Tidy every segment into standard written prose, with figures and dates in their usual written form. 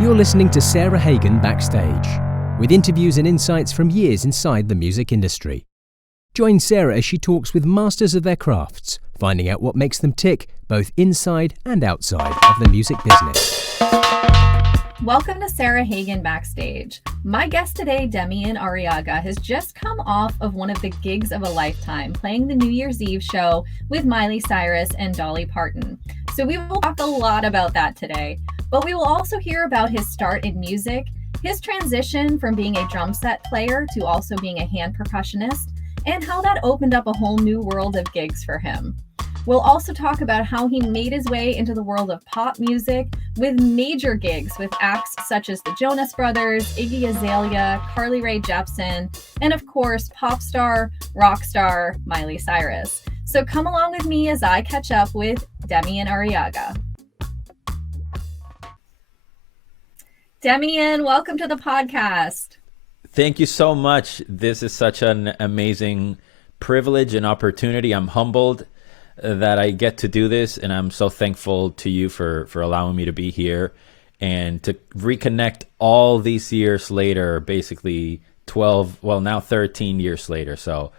You're listening to Sarah Hagan Backstage, with interviews and insights from years inside the music industry. Join Sarah as she talks with masters of their crafts, finding out what makes them tick, both inside and outside of the music business. Welcome to Sarah Hagan Backstage. My guest today, Demian Arriaga, has just come off of one of the gigs of a lifetime, playing the New Year's Eve show with Miley Cyrus and Dolly Parton. So we will talk a lot about that today, but we will also hear about his start in music, his transition from being a drum set player to also being a hand percussionist, and how that opened up a whole new world of gigs for him. We'll also talk about how he made his way into the world of pop music with major gigs with acts such as the Jonas Brothers, Iggy Azalea, Rae Jepsen, and of course, popstar, rockstar Miley Cyrus. So come along with me as I catch up with Demian Arriaga. Demian, welcome to the podcast. Thank you so much. This is such an amazing privilege and opportunity. I'm humbled that I get to do this, and I'm so thankful to you for allowing me to be here and to reconnect all these years later, basically 12, well, now 13 years later. So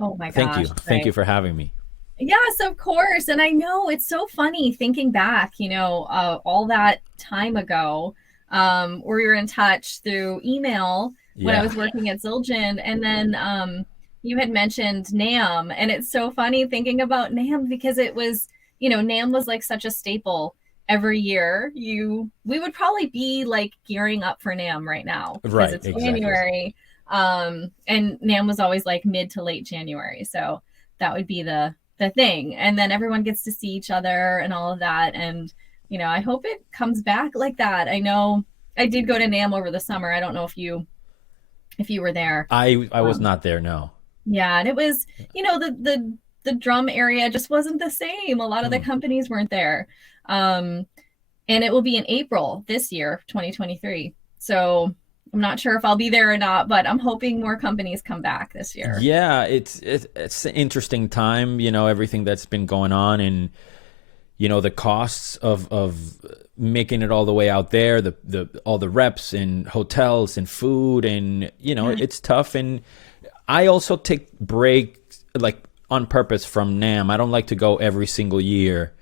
oh my gosh, thank you. right. Thank you for having me. Yes, of course. And I know it's so funny thinking back, all that time ago, where we were in touch through email when I was working at Zildjian. And then you had mentioned NAMM, and it's so funny thinking about NAMM because it was, NAMM was like such a staple every year. We would probably be like gearing up for NAMM right now because it's January. And NAMM was always like mid to late January. So that would be the thing. And then everyone gets to see each other and all of that. And, I hope it comes back like that. I know I did go to NAMM over the summer. I don't know if you were there. I was not there, no. Yeah, and it was, the drum area just wasn't the same. A lot of the companies weren't there. And it will be in April this year, 2023. So I'm not sure if I'll be there or not, but I'm hoping more companies come back this year. Yeah, it's an interesting time, everything that's been going on, and the costs of making it all the way out there, all the reps and hotels and food, and it's tough. And I also take breaks like on purpose from NAMM. I don't like to go every single year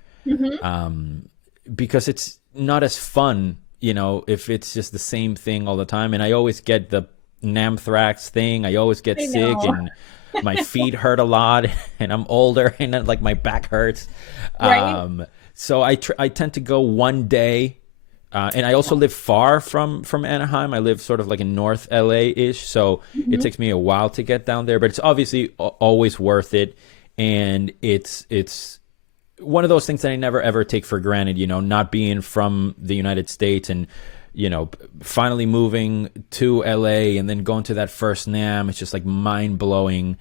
because it's not as fun, if it's just the same thing all the time. And I always get the NAMM thrax thing. I always get sick and my feet hurt a lot, and I'm older and then, like, my back hurts. Right. So I tend to go one day. And I also live far from Anaheim. I live sort of like in North LA-ish, so it takes me a while to get down there. But it's obviously always worth it, and it's one of those things that I never ever take for granted. Not being from the United States and finally moving to LA and then going to that first NAMM. It's just like mind blowing,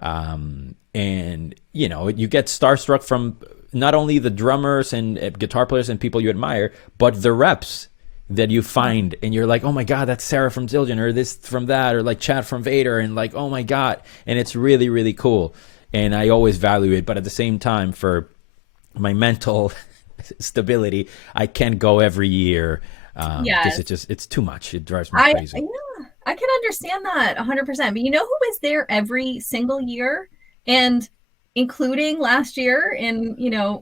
and you get starstruck from not only the drummers and guitar players and people you admire, but the reps that you find, and you're like, oh my God, that's Sarah from Zildjian, or this from that, or like Chad from Vader, and like, oh my God. And it's really, really cool. And I always value it. But at the same time, for my mental stability, I can't go every year because it's too much. It drives me crazy. Yeah, I can understand that 100%. But who is there every single year? And including last year in,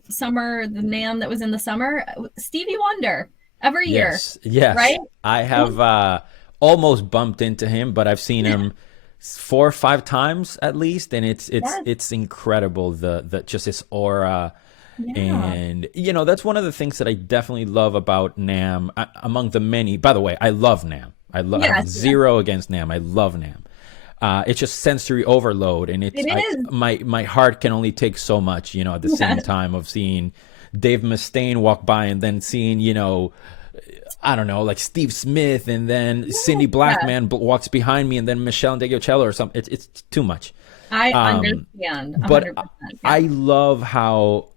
summer, the NAMM that was in the summer, Stevie Wonder, every year. Yes. Right? I have almost bumped into him, but I've seen him 4 or 5 times at least, and it's incredible, the just his aura. Yeah. And that's one of the things that I definitely love about NAMM, among the many. By the way, I love NAMM. I have zero against NAMM. I love NAMM. It's just sensory overload, and my heart can only take so much, at the same time of seeing Dave Mustaine walk by, and then seeing, I don't know, like Steve Smith, and then Cindy Blackman walks behind me, and then Michelle Ndegeocello or something. It's too much. I understand. 100%, but I love how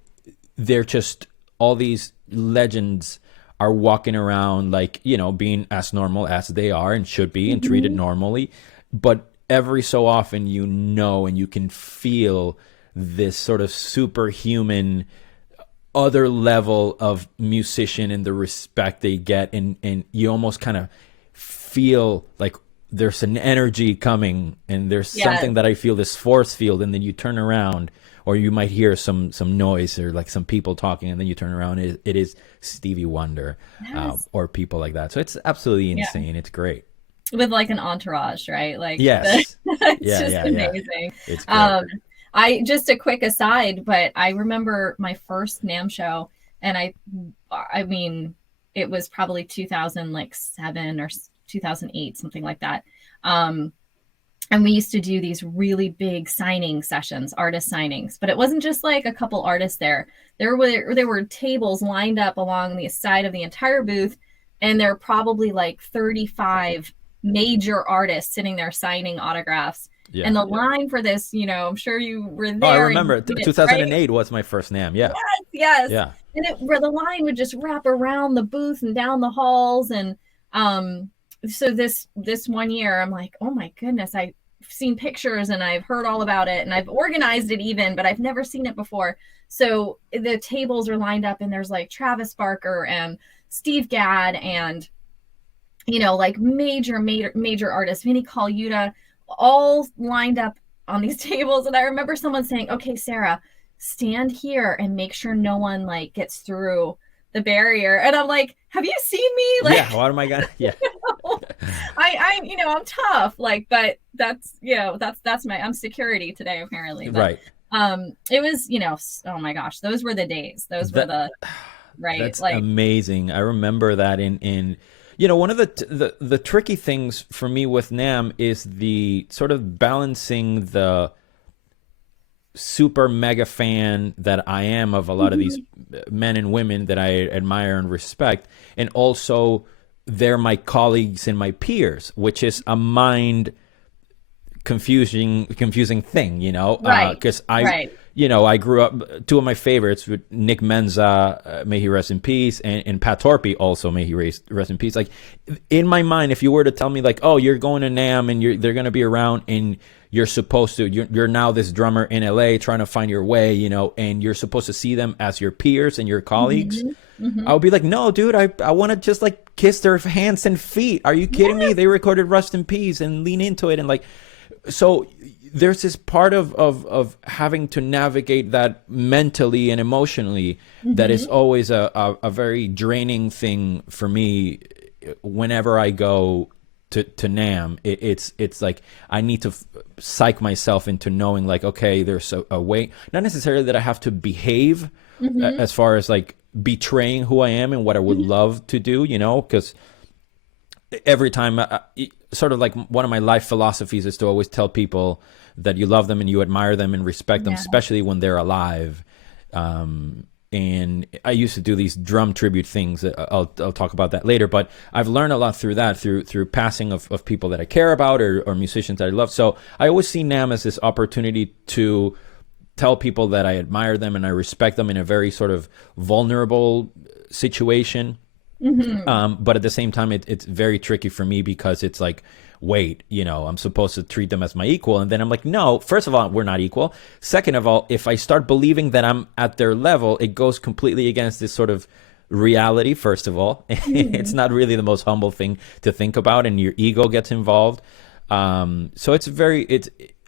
they're just, all these legends are walking around like, being as normal as they are and should be, and treated normally. But every so often, and you can feel this sort of superhuman other level of musician and the respect they get, and you almost kind of feel like there's an energy coming, and there's something that I feel, this force field, and then you turn around, or you might hear some noise or like some people talking, and then you turn around, it is Stevie Wonder, or people like that. So it's absolutely insane. It's great. With like an entourage, right? Like, yes. It's just amazing. It's great. I just a quick aside, but I remember my first NAMM show, and I mean, it was probably 2007 or 2008, something like that. And we used to do these really big signing sessions, artist signings, but it wasn't just like a couple artists there. There were tables lined up along the side of the entire booth, and there were probably like 35 major artists sitting there signing autographs. Yeah, and the line for this, you know, I'm sure you were there. Oh, I remember 2008 was my first NAMM. Yeah. Yes. Yeah. And where the line would just wrap around the booth and down the halls. And so this one year, I'm like, oh my goodness, I've seen pictures and I've heard all about it, and I've organized it even, but I've never seen it before. So the tables are lined up, and there's like Travis Barker and Steve Gadd and, you know, like major artists, Vinnie Colaiuta, all lined up on these tables. And I remember someone saying, okay, Sarah, stand here and make sure no one like gets through the barrier. And I'm like, have you seen me? Like, yeah, what am I gonna I'm you know, I'm tough, like, but that's, you know, that's I'm security today, apparently. But, right. It was, you know, oh my gosh, those were the days. Those were the right. That's like amazing. I remember that in you know, one of the tricky things for me with NAMM is the sort of balancing the super mega fan that I am of a lot of these men and women that I admire and respect, and also they're my colleagues and my peers, which is a mind confusing thing, you know, because you know, I grew up, two of my favorites with Nick Menza, may he rest in peace, and Pat Torpey also, may he rest in peace. Like, in my mind, if you were to tell me like, oh, you're going to NAMM and they're going to be around, and you're supposed to, you're now this drummer in LA trying to find your way, you know, and you're supposed to see them as your peers and your colleagues, I would be like, no, dude, I want to just like kiss their hands and feet. Are you kidding me? They recorded Rest in Peace and lean into it. And like, so there's this part of having to navigate that mentally and emotionally that is always a very draining thing for me whenever I go to NAMM. It's like I need to psych myself into knowing like, okay, there's a way, not necessarily that I have to behave as far as like betraying who I am and what I would love to do, you know, because every time sort of like one of my life philosophies is to always tell people that you love them and you admire them and respect them, especially when they're alive. And I used to do these drum tribute things. I'll talk about that later, but I've learned a lot through that, through passing of people that I care about or musicians that I love. So I always see NAMM as this opportunity to tell people that I admire them and I respect them in a very sort of vulnerable situation. But at the same time, it's very tricky for me because it's like, wait, you know, I'm supposed to treat them as my equal. And then I'm like, no, first of all, we're not equal. Second of all, if I start believing that I'm at their level, it goes completely against this sort of reality, first of all. It's not really the most humble thing to think about, and your ego gets involved. So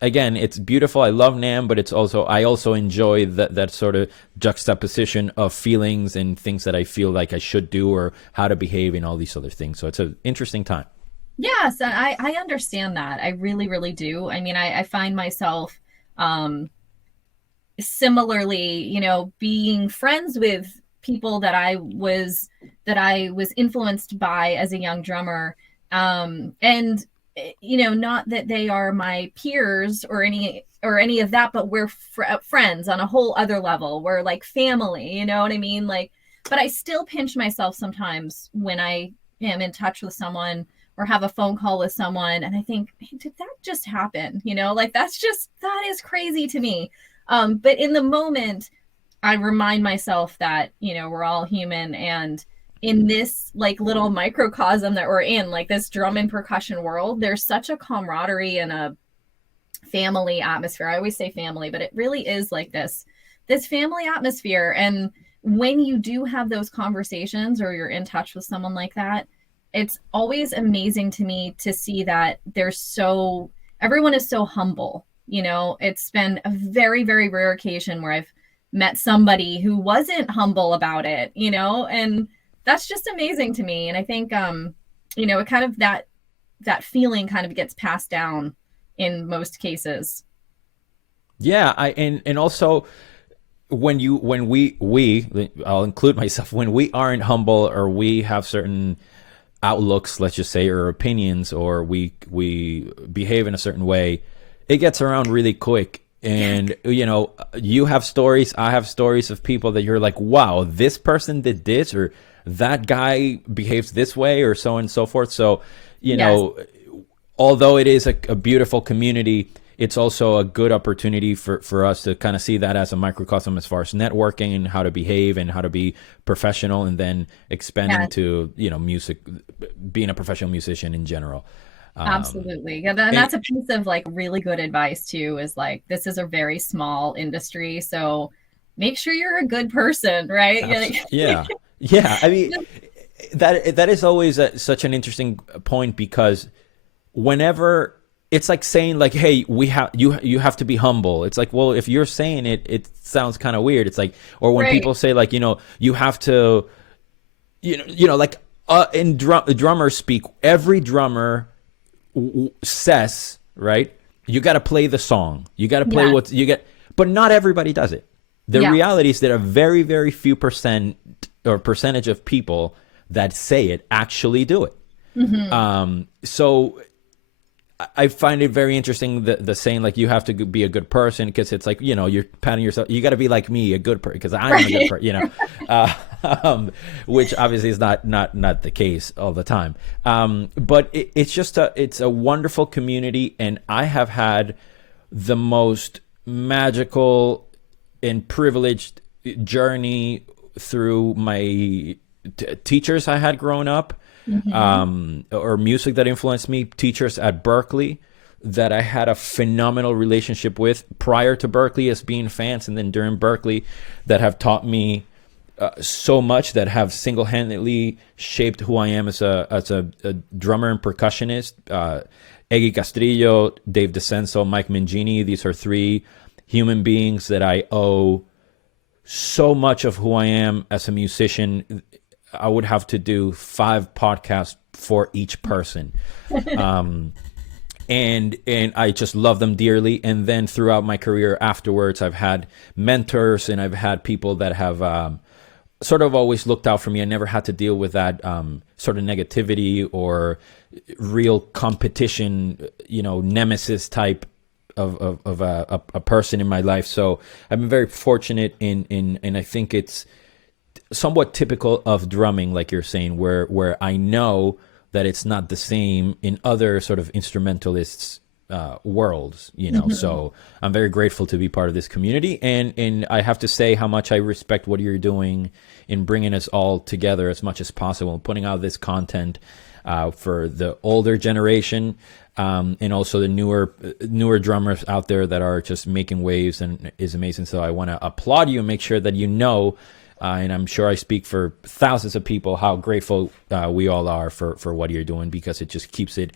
again, it's beautiful. I love NAMM, but I also enjoy that sort of juxtaposition of feelings and things that I feel like I should do or how to behave and all these other things. So it's an interesting time. Yes, and I understand that. I really, really do. I mean, I find myself similarly, you know, being friends with people that I was influenced by as a young drummer, and you know, not that they are my peers or any of that, but we're friends on a whole other level. We're like family, you know what I mean? Like, but I still pinch myself sometimes when I am in touch with someone or have a phone call with someone, and I think, hey, did that just happen? You know, like that is crazy to me. But in the moment, I remind myself that, you know, we're all human, and in this like little microcosm that we're in, like this drum and percussion world, there's such a camaraderie and a family atmosphere. I always say family, but it really is like this family atmosphere. And when you do have those conversations or you're in touch with someone like that, it's always amazing to me to see that everyone is so humble. You know, it's been a very, very rare occasion where I've met somebody who wasn't humble about it, you know, and that's just amazing to me. And I think, you know, it kind of that feeling kind of gets passed down in most cases. Yeah, and also when I'll include myself, when we aren't humble or we have certain outlooks, let's just say, or opinions, or we behave in a certain way, it gets around really quick. And you know, you have stories, I have stories of people that you're like, wow, this person did this, or that guy behaves this way, or so on and so forth. So, you know, although it is a beautiful community, it's also a good opportunity for us to kind of see that as a microcosm as far as networking and how to behave and how to be professional, and then expand into, you know, music, being a professional musician in general. Absolutely. Yeah, and that's a piece of like really good advice too, is like, this is a very small industry, so make sure you're a good person, right? Yeah. Yeah. I mean, that is always such an interesting point, because whenever it's like saying like, hey, you have to be humble. It's like, well, if you're saying it, it sounds kind of weird. It's like, or when people say like, you know, you have to, you know, like in drummer speak, every drummer says, right, you got to play the song, you got to play what you get, but not everybody does it. The reality is that a very, very few percentage of people that say it actually do it. So I find it very interesting, the saying like, you have to be a good person, because it's like, you know, you're patting yourself, you got to be like me, a good person, because I'm a good person, you know, which obviously is not the case all the time. But it's just it's a wonderful community, and I have had the most magical and privileged journey through my teachers I had growing up. Or music that influenced me, teachers at Berklee that I had a phenomenal relationship with prior to Berklee as being fans, and then during Berklee, that have taught me so much, that have single-handedly shaped who I am as a drummer and percussionist. Iggy Castrillo, Dave DeCenso, Mike Mangini, these are three human beings that I owe so much of who I am as a musician. I would have to do 5 podcasts for each person. And I just love them dearly. And then throughout my career afterwards, I've had mentors, and I've had people that have sort of always looked out for me. I never had to deal with that sort of negativity or real competition, you know, nemesis type of a person in my life. So I've been very fortunate and I think it's somewhat typical of drumming, like you're saying, where I know that it's not the same in other sort of instrumentalists worlds, you know. So I'm very grateful to be part of this community, and I have to say how much I respect what you're doing in bringing us all together as much as possible, putting out this content for the older generation, and also the newer drummers out there that are just making waves, and is amazing. So I want to applaud you and make sure that you know, and I'm sure I speak for thousands of people, how grateful we all are for what you're doing, because it just keeps it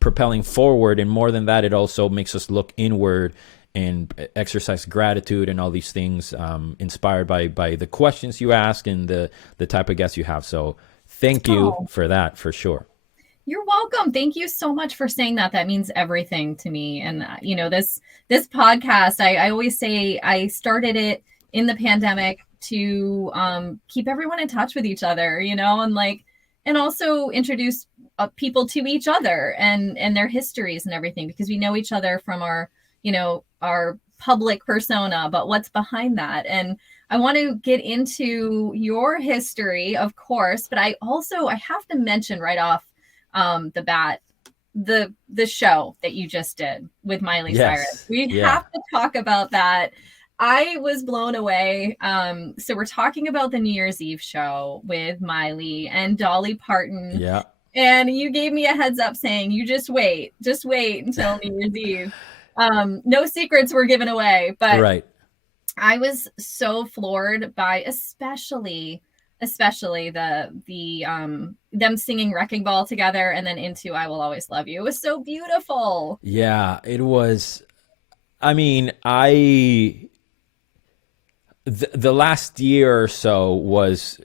propelling forward. And more than that, it also makes us look inward and exercise gratitude and all these things, inspired by the questions you ask and the type of guests you have. So thank you for that, for sure. You're welcome. Thank you so much for saying that. That means everything to me. And, you know, this podcast, I always say I started it in the pandemic to keep everyone in touch with each other, you know, and also introduce people to each other and their histories and everything, because we know each other from our, you know, our public persona, but what's behind that. And I want to get into your history, of course, but I have to mention right off the bat, the show that you just did with Miley Cyrus. We have to talk about that. I was blown away. So we're talking about the New Year's Eve show with Miley and Dolly Parton. Yeah. And you gave me a heads up saying, you just wait until New Year's Eve. No secrets were given away, but right. I was so floored by especially them singing Wrecking Ball together and then into I Will Always Love You. It was so beautiful. Yeah, it was. I mean, the last year or so was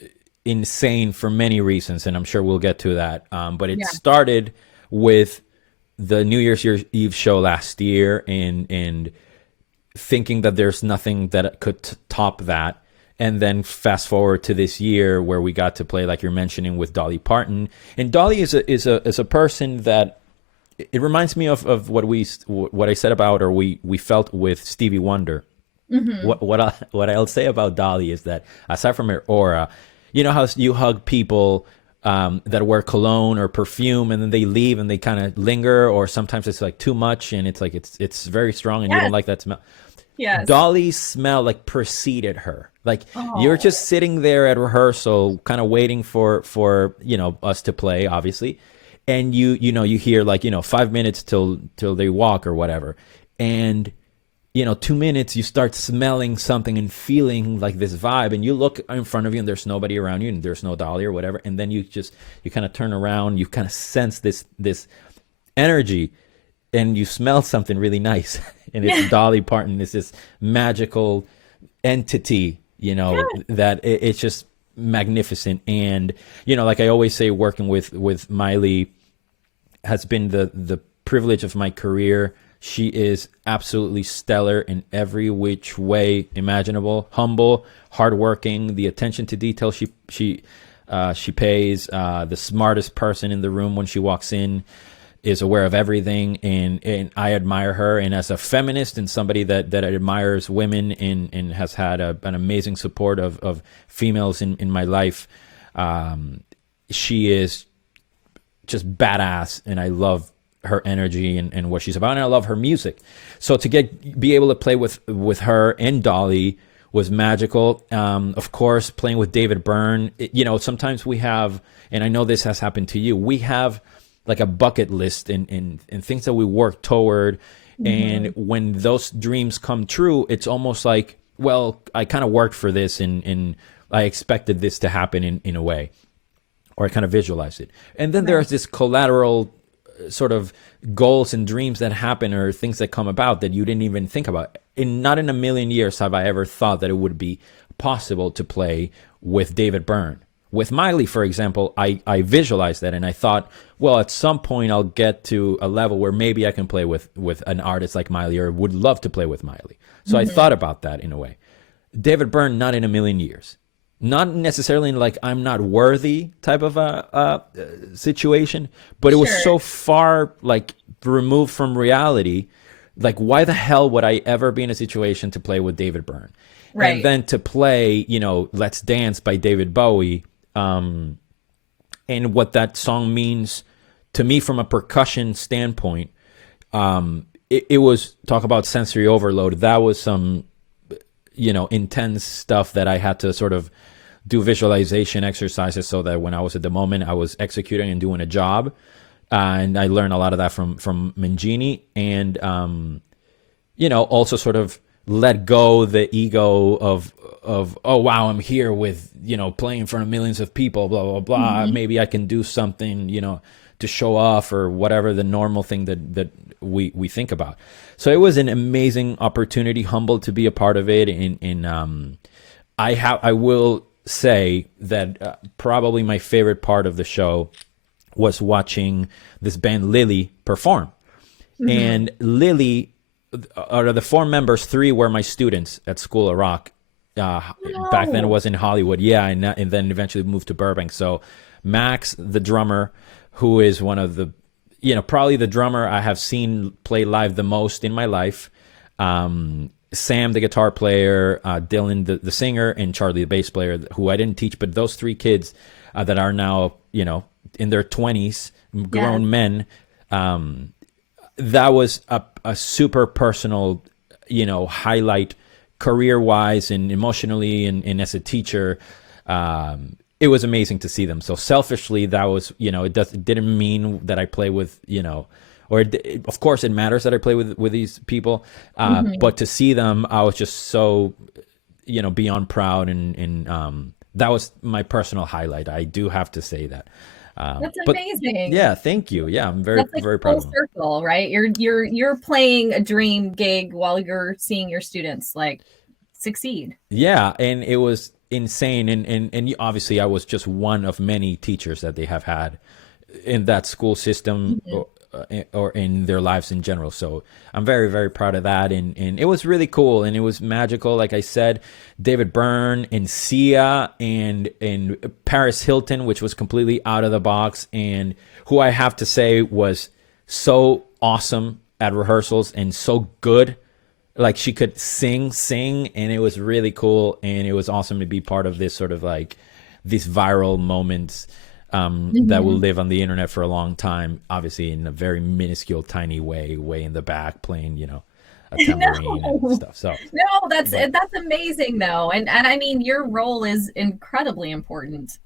insane for many reasons, and I'm sure we'll get to that. But it Yeah. started with the New Year's Eve show last year, and thinking that there's nothing that could top that. And then fast forward to this year where we got to play, like you're mentioning, with Dolly Parton. And Dolly is a person that it reminds me of what I said about, or we felt with Stevie Wonder. What I'll say about Dolly is that aside from her aura, you know how you hug people that wear cologne or perfume, and then they leave and they kind of linger, or sometimes it's like too much and it's like it's very strong and you don't like that smell. Yes. Dolly's smell like preceded her. Like you're Oh. just sitting there at rehearsal, kind of waiting for us to play, obviously, and you hear like 5 minutes till they walk or whatever, and 2 minutes you start smelling something and feeling like this vibe, and you look in front of you and there's nobody around you and there's no Dolly or whatever, and then you kind of turn around, you kind of sense this energy, and you smell something really nice, and it's Dolly Parton. It's this magical entity, that it's just magnificent. And like I always say, working with Miley has been the privilege of my career. She is absolutely stellar in every which way imaginable. Humble, hardworking, the attention to detail she pays. The smartest person in the room when she walks in, is aware of everything, and I admire her. And as a feminist and somebody that admires women and has had an amazing support of females in my life, she is just badass, and I love her energy and what she's about, and I love her music. So to be able to play with her and Dolly was magical. Of course, playing with David Byrne, sometimes we have, and I know this has happened to you, we have like a bucket list and things that we work toward. And when those dreams come true, it's almost like, well, I kind of worked for this and I expected this to happen in a way, or I kind of visualized it. And then there's this collateral sort of goals and dreams that happen, or things that come about that you didn't even think about. Not in a million years have I ever thought that it would be possible to play with David Byrne. With Miley, for example, I visualized that, and I thought, well, at some point I'll get to a level where maybe I can play with an artist like Miley, or would love to play with Miley. So I thought about that in a way. David Byrne, not in a million years. Not necessarily in like I'm not worthy type of a situation, but it was so far like removed from reality. Like, why the hell would I ever be in a situation to play with David Byrne? Right. And then to play, Let's Dance by David Bowie, and what that song means to me from a percussion standpoint. It was, talk about sensory overload. That was some, intense stuff that I had to sort of do visualization exercises so that when I was at the moment, I was executing and doing a job. And I learned a lot of that from Mangini, and, also sort of let go the ego of, oh, wow, I'm here with, playing in front of millions of people, blah, blah, blah. Maybe I can do something, to show off, or whatever the normal thing that we think about. So it was an amazing opportunity, humbled to be a part of it. And I will say that probably my favorite part of the show was watching this band Lily perform. And Lily, out of the 4 members, 3 were my students at School of Rock. Back then it was in Hollywood, and then eventually moved to Burbank. So Max, the drummer, who is one of the, probably the drummer I have seen play live the most in my life. Sam, the guitar player, Dylan, the singer, and Charlie, the bass player, who I didn't teach, but those 3 kids that are now, in their 20s, grown men. That was a super personal, highlight, career-wise and emotionally, and as a teacher. It was amazing to see them. So selfishly, that was, it didn't mean that I play with, of course it matters that I play with these people, but to see them, I was just so, beyond proud, and that was my personal highlight. I do have to say that. That's But amazing. yeah, thank you. Yeah, I'm very, That's like very proud full of them. circle, right? You're playing a dream gig while you're seeing your students like succeed. Yeah, and it was insane. And obviously, I was just one of many teachers that they have had in that school system, or in their lives in general. So I'm very, very proud of that. And it was really cool, and it was magical. Like I said, David Byrne and Sia and Paris Hilton, which was completely out of the box, and who I have to say was so awesome at rehearsals and so good. Like, she could sing, and it was really cool. And it was awesome to be part of this sort of like these viral moments that will live on the internet for a long time, obviously in a very minuscule, tiny way in the back, playing, a tambourine and stuff. So No, that's amazing though. And I mean, your role is incredibly important.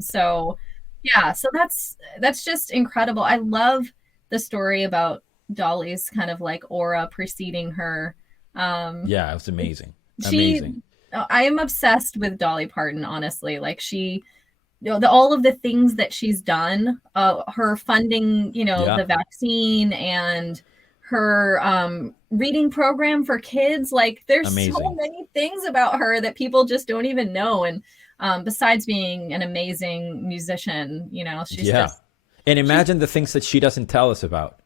So yeah, so that's just incredible. I love the story about Dolly's kind of like aura preceding her. yeah, it was amazing. She Amazing. I am obsessed with Dolly Parton, honestly. Like, she, all of the things that she's done, her funding, Yeah, the vaccine, and her reading program for kids. Like, there's so amazing. many things about her that people just don't even know. And besides being an amazing musician, she's Yeah. just, And she's imagine the things that she doesn't tell us about.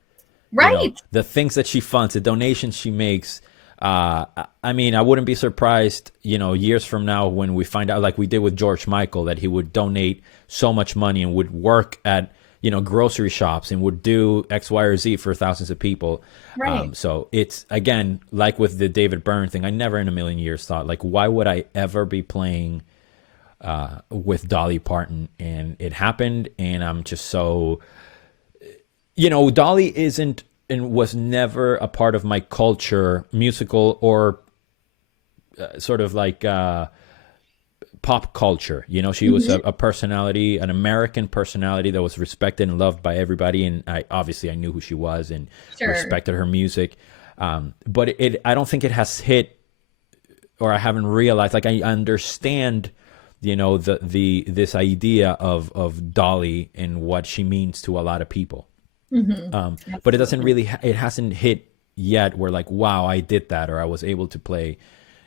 right. The things that she funds, the donations she makes. I mean, I wouldn't be surprised, years from now when we find out, like we did with George Michael, that he would donate so much money and would work at, grocery shops and would do X, Y, or Z for thousands of people. Right. So it's, again, like with the David Byrne thing, I never in a million years thought, like, why would I ever be playing with Dolly Parton? And it happened, and I'm just so, Dolly isn't and was never a part of my culture, musical or sort of like pop culture. She was a personality, an American personality that was respected and loved by everybody. And I knew who she was and Sure. respected her music. But I don't think it has hit, or I haven't realized. Like, I understand, this idea of Dolly and what she means to a lot of people. But it doesn't really, it hasn't hit yet where, like, wow, I did that, or I was able to play,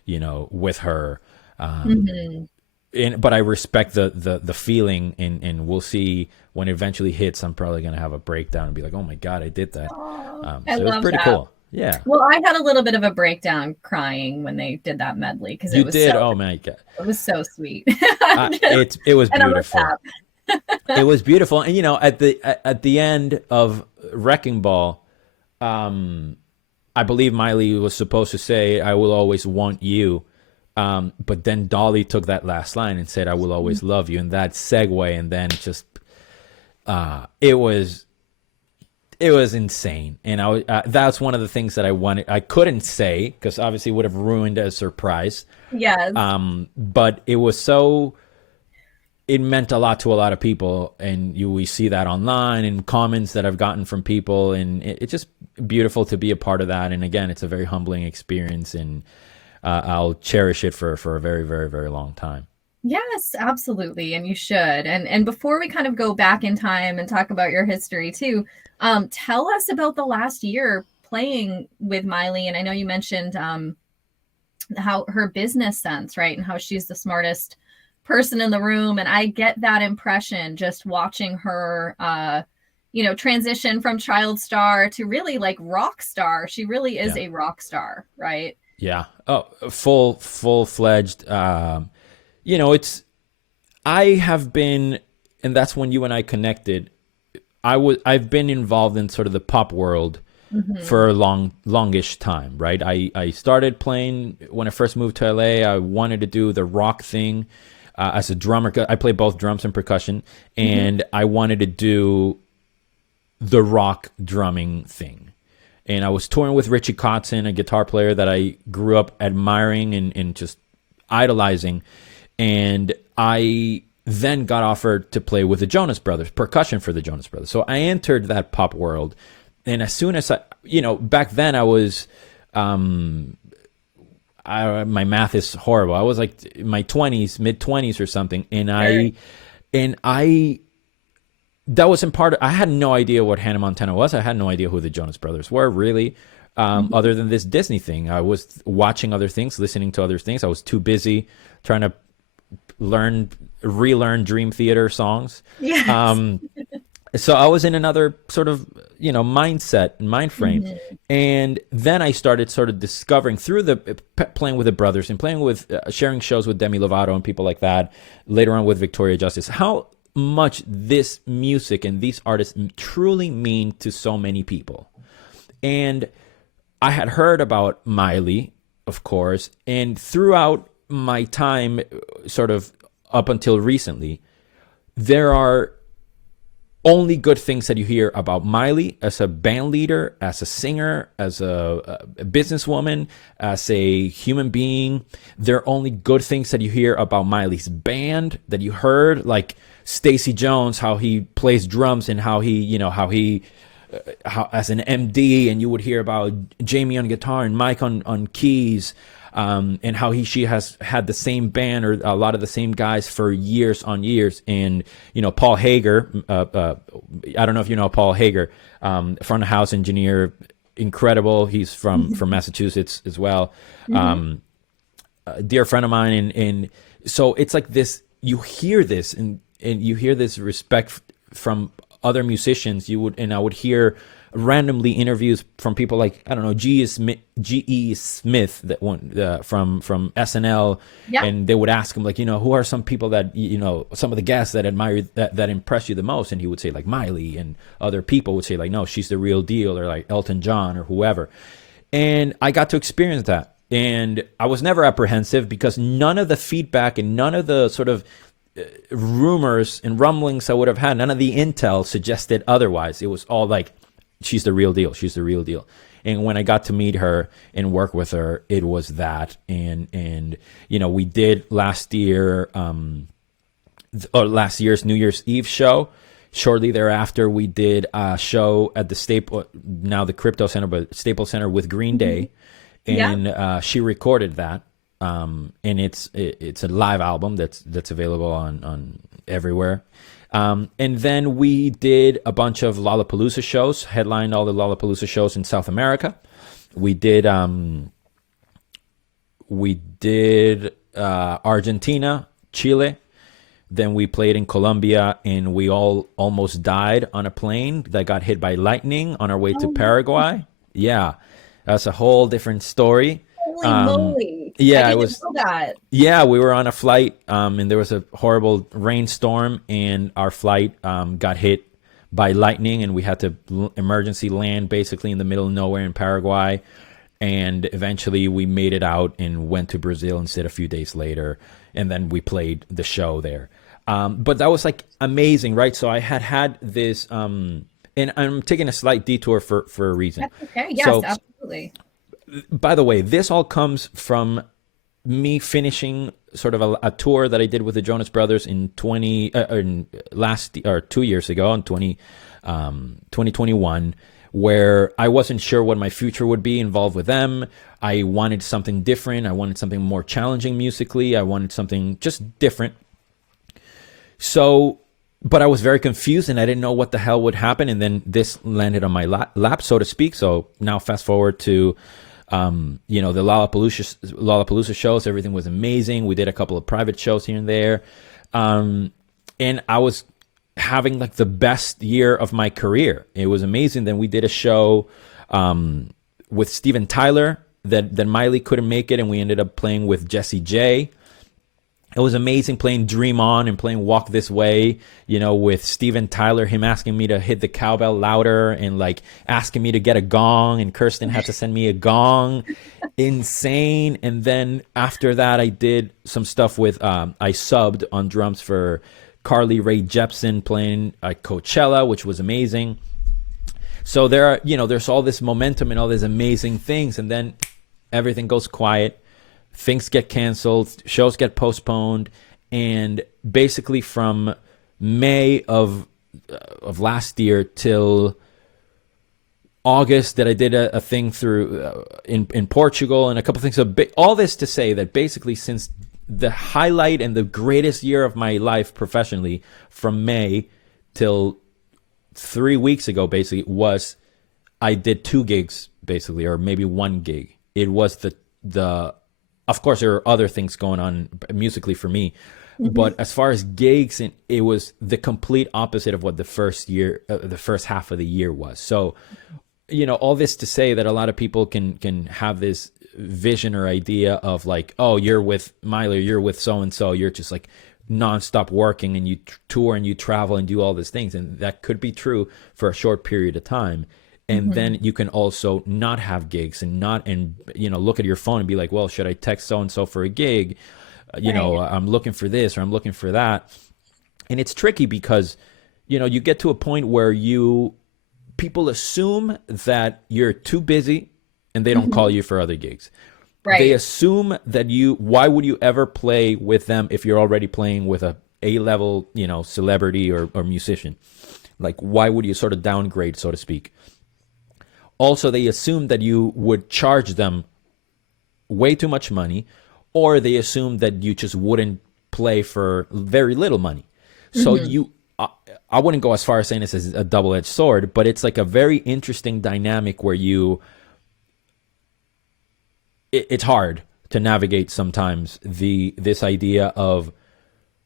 with her. But I respect the feeling, and we'll see when it eventually hits. I'm probably going to have a breakdown and be like, oh my God, I did that. I So it was love pretty that. cool. Yeah. Well, I had a little bit of a breakdown crying when they did that medley because You did. Oh my God. it was so sweet. It was And I'm a beautiful. sap. It was beautiful. And at the end of Wrecking Ball, I believe Miley was supposed to say, "I will always want you," but then Dolly took that last line and said, "I will always love you," and that segue, and then just it was insane. And that's one of the things that I couldn't say because obviously it would have ruined a surprise. Yes. But it was so. It meant a lot to a lot of people, and we see that online and comments that I've gotten from people, and it's just beautiful to be a part of that. And again, it's a very humbling experience, and I'll cherish it for a very, very, very long time. Yes, absolutely. And you should. And before we kind of go back in time and talk about your history too, tell us about the last year playing with Miley. And I know you mentioned how her business sense, right? And how she's the smartest person in the room. And I get that impression just watching her transition from child star to really like rock star. She really is Yeah. a rock star, right? Yeah. Oh, full-fledged. I have been, and that's when you and I connected. I've been involved in sort of the pop world for a longish time, right? I started playing when I first moved to LA. I wanted to do the rock thing as a drummer. I play both drums and percussion, and I wanted to do the rock drumming thing. And I was touring with Richie Kotzen, a guitar player that I grew up admiring and just idolizing. And I then got offered to play with the Jonas Brothers, percussion for the Jonas Brothers. So I entered that pop world and as soon as back then I was, my math is horrible. I was like in my 20s, mid 20s or something. And I that was in part, I had no idea what Hannah Montana was. I had no idea who the Jonas Brothers were, really, other than this Disney thing. I was watching other things, listening to other things. I was too busy trying to relearn Dream Theater songs. Yes. So I was in another sort of, mindset and mind frame. And then I started sort of discovering through the playing with the brothers and playing with, sharing shows with Demi Lovato and people like that, later on with Victoria Justice, how much this music and these artists truly mean to so many people. And I had heard about Miley, of course, and throughout my time, sort of up until recently, there are only good things that you hear about Miley as a band leader, as a singer, as a businesswoman, as a human being. There are only good things that you hear about Miley's band that you heard, like Stacey Jones, how he plays drums, and how as an MD, and you would hear about Jamie on guitar and Mike on keys. And how she has had the same band or a lot of the same guys for years on years. And, Paul Hager, I don't know if you know Paul Hager, front of house engineer, incredible. He's from Massachusetts as well. A dear friend of mine. And so it's like this, you hear this and you hear this respect from other musicians. I would hear randomly interviews from people like, I don't know, G.E. Smith, that one from SNL, and they would ask him, like, who are some people that, some of the guests that admire, that impress you the most? And he would say, like, Miley, and other people would say, like, no, she's the real deal, or like Elton John or whoever. And I got to experience that, and I was never apprehensive, because none of the feedback and none of the sort of rumors and rumblings I would have had, none of the intel suggested otherwise. It was all like, she's the real deal. She's the real deal. And when I got to meet her and work with her, it was that. And we did last year's New Year's Eve show. Shortly thereafter, we did a show at the now the Crypto Center, but Staples Center, with Green Day. And she recorded that. And it's a live album that's available on everywhere. And then we did a bunch of Lollapalooza shows, headlined all the Lollapalooza shows in South America. We did Argentina, Chile. Then we played in Colombia, and we all almost died on a plane that got hit by lightning on our way to Paraguay. Yeah, that's a whole different story. Holy moly. Yeah, I didn't know that. Yeah, we were on a flight, and there was a horrible rainstorm, and our flight got hit by lightning, and we had to emergency land basically in the middle of nowhere in Paraguay. And eventually we made it out and went to Brazil instead a few days later, and then we played the show there. But that was like amazing, right? So I had this, and I'm taking a slight detour for a reason. That's okay. Yes, So, absolutely. by the way, this all comes from me finishing sort of a tour that I did with the Jonas Brothers in 2 years ago, in 2021, where I wasn't sure what my future would be involved with them. I wanted something different. I wanted something more challenging musically. I wanted something just different. So, but I was very confused, and I didn't know what the hell would happen. And then this landed on my lap, so to speak. So now fast forward to, the Lollapalooza shows. Everything was amazing. We did a couple of private shows here and there. And I was having like the best year of my career. It was amazing. Then we did a show with Steven Tyler that Miley couldn't make it, and we ended up playing with Jessie J. It was amazing playing Dream On and playing Walk This Way, with Steven Tyler, him asking me to hit the cowbell louder and like asking me to get a gong, and Kirsten had to send me a gong. Insane. And then after that, I did some stuff with, I subbed on drums for Rae Jepsen playing at Coachella, which was amazing. So there's all this momentum and all these amazing things, and then everything goes quiet. Things get canceled, shows get postponed, and basically from May of last year till August that I did a thing through in Portugal and a couple things. So all this to say that basically since the highlight and the greatest year of my life professionally from May till 3 weeks ago basically was I did 2 gigs basically, or maybe 1 gig. It was the of course there are other things going on musically for me, but as far as gigs, it was the complete opposite of what the first half of the year was. So, all this to say that a lot of people can have this vision or idea of like, oh, you're with Miley, you're with so and so, you're just like nonstop working and you tour and you travel and do all these things, and that could be true for a short period of time. And then you can also not have gigs and look at your phone and be like, well, should I text so and so for a gig? I'm looking for this or I'm looking for that. And it's tricky because, you get to a point where people assume that you're too busy and they don't call you for other gigs. Right. They assume that why would you ever play with them if you're already playing with a A-level, celebrity or musician? Like, why would you sort of downgrade, so to speak? Also, they assume that you would charge them way too much money, or they assume that you just wouldn't play for very little money. So I wouldn't go as far as saying this is a double-edged sword, but it's like a very interesting dynamic where it's hard to navigate sometimes this idea of,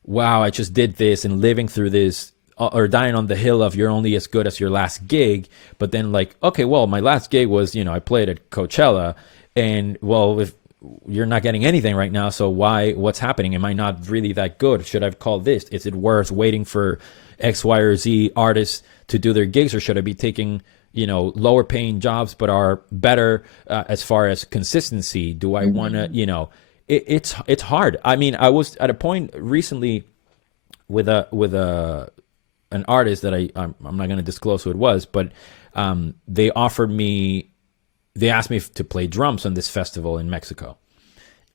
wow, I just did this and living through this, or dying on the hill of you're only as good as your last gig. But then like, okay, well, my last gig was, I played at Coachella, and well, if you're not getting anything right now, so what's happening? Am I not really that good? Should I have called this? Is it worth waiting for X, Y, or Z artists to do their gigs, or should I be taking, lower paying jobs but are better as far as consistency? Do I want to, it's hard. I mean, I was at a point recently with an artist that I'm not going to disclose who it was, but they asked me to play drums on this festival in Mexico.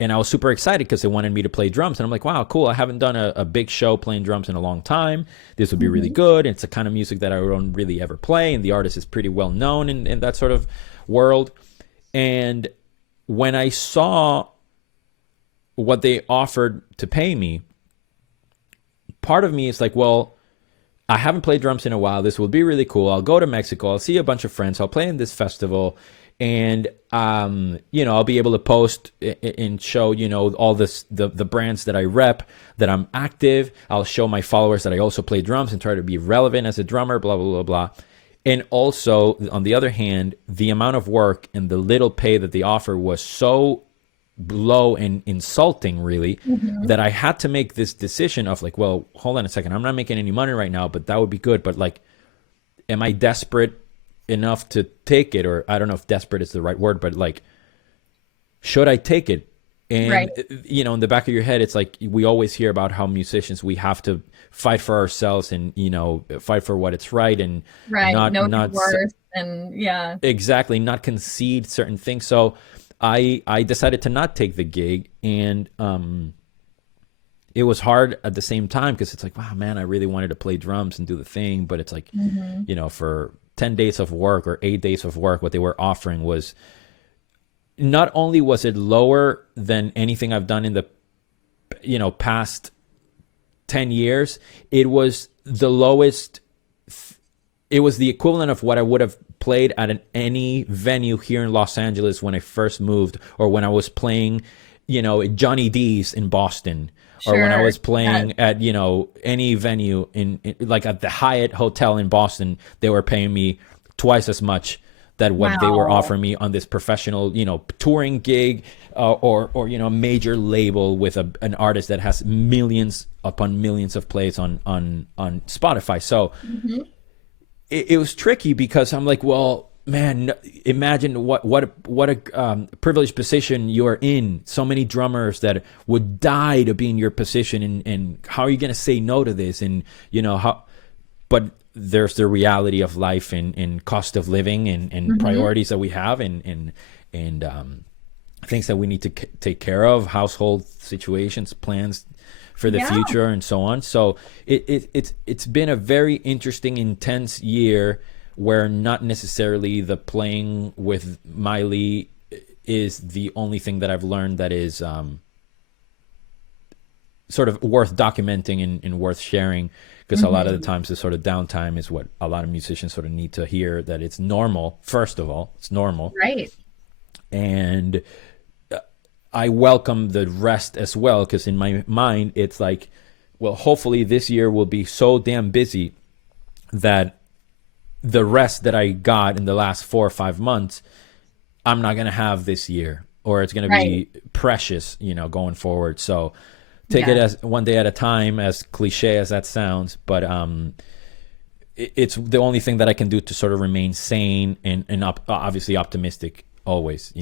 And I was super excited because they wanted me to play drums. And I'm like, wow, cool. I haven't done a big show playing drums in a long time. This would be really good. It's the kind of music that I don't really ever play. And the artist is pretty well known in that sort of world. And when I saw what they offered to pay me, part of me is like, well, I haven't played drums in a while. This will be really cool. I'll go to Mexico. I'll see a bunch of friends. I'll play in this festival. And, I'll be able to post and show, all the brands that I rep, that I'm active. I'll show my followers that I also play drums and try to be relevant as a drummer, blah, blah, blah, blah. And also, on the other hand, the amount of work and the little pay that they offer was so low and insulting, really, that I had to make this decision of like, well, hold on a second. I'm not making any money right now, but that would be good. But like, am I desperate enough to take it? Or I don't know if desperate is the right word, but like, should I take it? And, in the back of your head, it's like, we always hear about how musicians, we have to fight for ourselves and, fight for what it's right and not worth and exactly, not concede certain things. So I decided to not take the gig, and it was hard at the same time because it's like, wow, man, I really wanted to play drums and do the thing, but it's like, for 10 days of work or 8 days of work, what they were offering was, not only was it lower than anything I've done in the, past 10 years, it was the lowest. It was the equivalent of what I would have played at any venue here in Los Angeles when I first moved, or when I was playing, Johnny D's in Boston, or when I was playing at, any venue in like at the Hyatt Hotel in Boston. They were paying me twice as much that what they were offering me on this professional, touring gig, or a major label with an artist that has millions upon millions of plays on Spotify. So it was tricky because I'm like, well, man, imagine what a privileged position you're in. So many drummers that would die to be in your position, and how are you going to say no to this? And but there's the reality of life and cost of living and priorities that we have and things that we need to take care of, household situations, plans for the future, and so on. So it's been a very interesting, intense year where not necessarily the playing with Miley is the only thing that I've learned that is sort of worth documenting and worth sharing, because a lot of the times the sort of downtime is what a lot of musicians sort of need to hear, that it's normal. First of all, it's normal. Right. And I welcome the rest as well, because in my mind, it's like, well, hopefully this year will be so damn busy that the rest that I got in the last 4 or 5 months, I'm not going to have this year, or it's going to be precious, going forward. So take it as one day at a time, as cliche as that sounds, but it's the only thing that I can do to sort of remain sane and obviously optimistic always,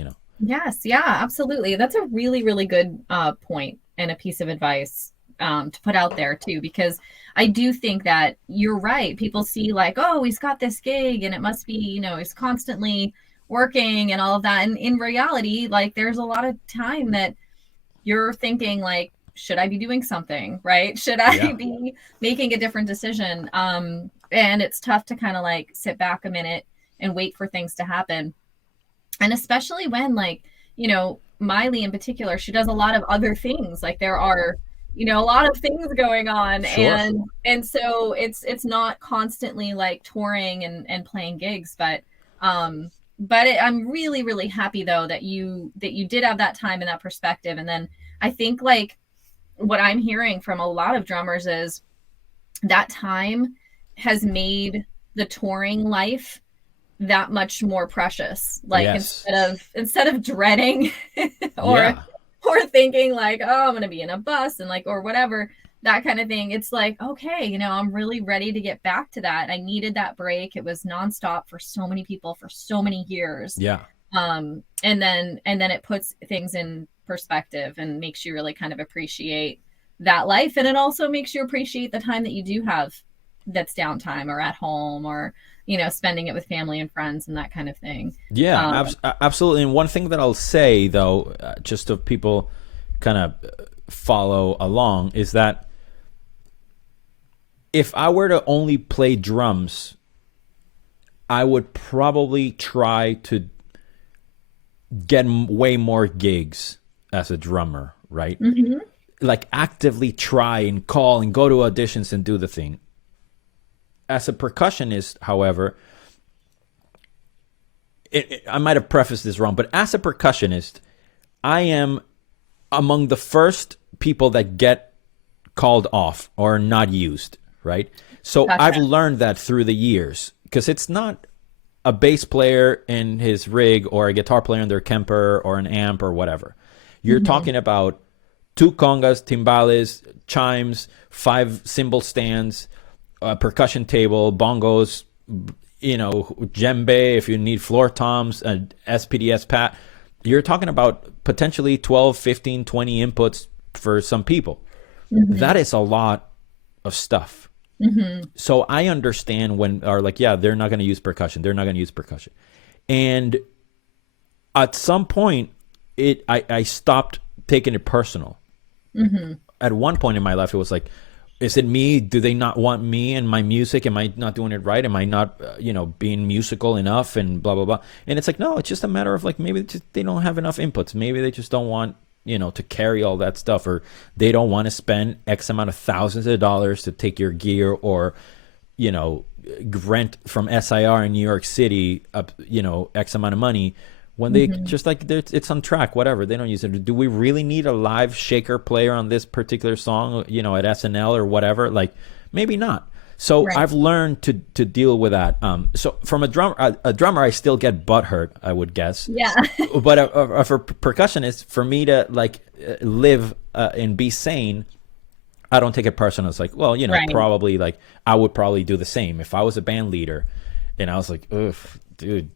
Yes, yeah, absolutely. That's a really, really good point and a piece of advice to put out there too, because I do think that you're right. People see like, oh, he's got this gig and it must be, he's constantly working and all of that. And in reality, like there's a lot of time that you're thinking like, should I be doing something, right? Should I be making a different decision? And it's tough to kind of like sit back a minute and wait for things to happen. And especially when like, Miley in particular, she does a lot of other things. Like there are, a lot of things going on. Sure. And so it's not constantly like touring and playing gigs, but I'm really, really happy though that you did have that time and that perspective. And then I think like what I'm hearing from a lot of drummers is that time has made the touring life that much more precious. Like instead of dreading or thinking like, oh, I'm going to be in a bus and like, or whatever, that kind of thing. It's like, okay, I'm really ready to get back to that. I needed that break. It was nonstop for so many people for so many years. Yeah. And then it puts things in perspective and makes you really kind of appreciate that life. And it also makes you appreciate the time that you do have that's downtime or at home or, spending it with family and friends and that kind of thing. Yeah, absolutely. And one thing that I'll say though, just so people kind of follow along, is that if I were to only play drums, I would probably try to get way more gigs as a drummer, right? Mm-hmm. Like actively try and call and go to auditions and do the thing. As a percussionist, however, I might have prefaced this wrong, but as a percussionist, I am among the first people that get called off or not used, right? So gotcha. I've learned that through the years, because it's not a bass player in his rig or a guitar player in their Kemper or an amp or whatever. You're talking about 2 congas, timbales, chimes, 5 cymbal stands, a percussion table, bongos, djembe, if you need floor toms, an SPDS pat. You're talking about potentially 12, 15, 20 inputs for some people. Mm-hmm. That is a lot of stuff. Mm-hmm. So I understand when are like, yeah, they're not going to use percussion. They're not going to use percussion. And at some point, I stopped taking it personal. Mm-hmm. At one point in my life, it was like, is it me? Do they not want me and my music? Am I not doing it right? Am I not, being musical enough and blah, blah, blah. And it's like, no, it's just a matter of like, maybe they don't have enough inputs. Maybe they just don't want, to carry all that stuff, or they don't want to spend X amount of thousands of dollars to take your gear or, rent from SIR in New York City, X amount of money. When they just like, it's on track, whatever, they don't use it. Do we really need a live shaker player on this particular song, at SNL or whatever? Like, maybe not. So right. I've learned to deal with that. So from a drummer, I still get butthurt, I would guess. Yeah. But for percussionist, for me to like live and be sane, I don't take it personal. It's like, well, right. Probably like I would probably do the same if I was a band leader, and I was like, ugh, dude.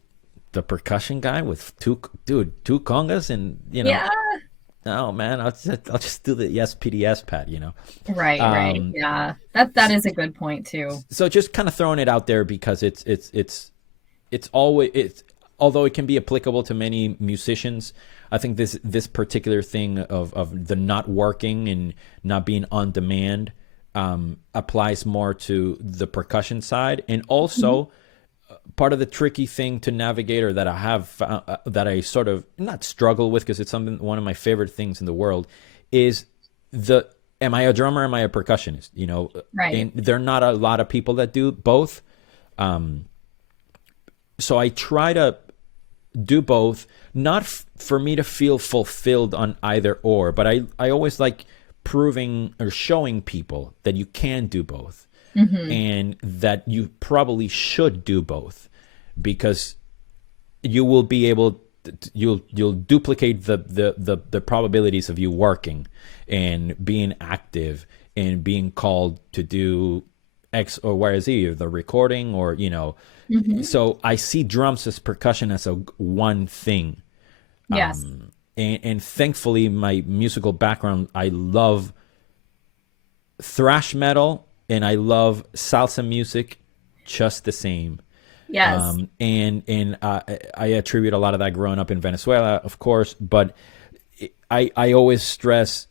The percussion guy with two congas and yeah. No man, I'll just do the PDS pad, Right. Yeah. That is a good point too. So just kind of throwing it out there because it's always although it can be applicable to many musicians, I think this particular thing of the not working and not being on demand applies more to the percussion side, and also part of the tricky thing to navigate, or that I have that I sort of not struggle with, because it's one of my favorite things in the world, is am I a drummer? Am I a percussionist? Right. And there are not a lot of people that do both. So I try to do both, not for me to feel fulfilled on either or, but I always like proving or showing people that you can do both, and that you probably should do both, because you will be able you'll duplicate the probabilities of you working and being active and being called to do X or Y or Z, or the recording, or so I see drums as percussion as one thing. Yes. And thankfully, my musical background, I love thrash metal and I love salsa music just the same. Yes. And I attribute a lot of that growing up in Venezuela, of course, but I always stress,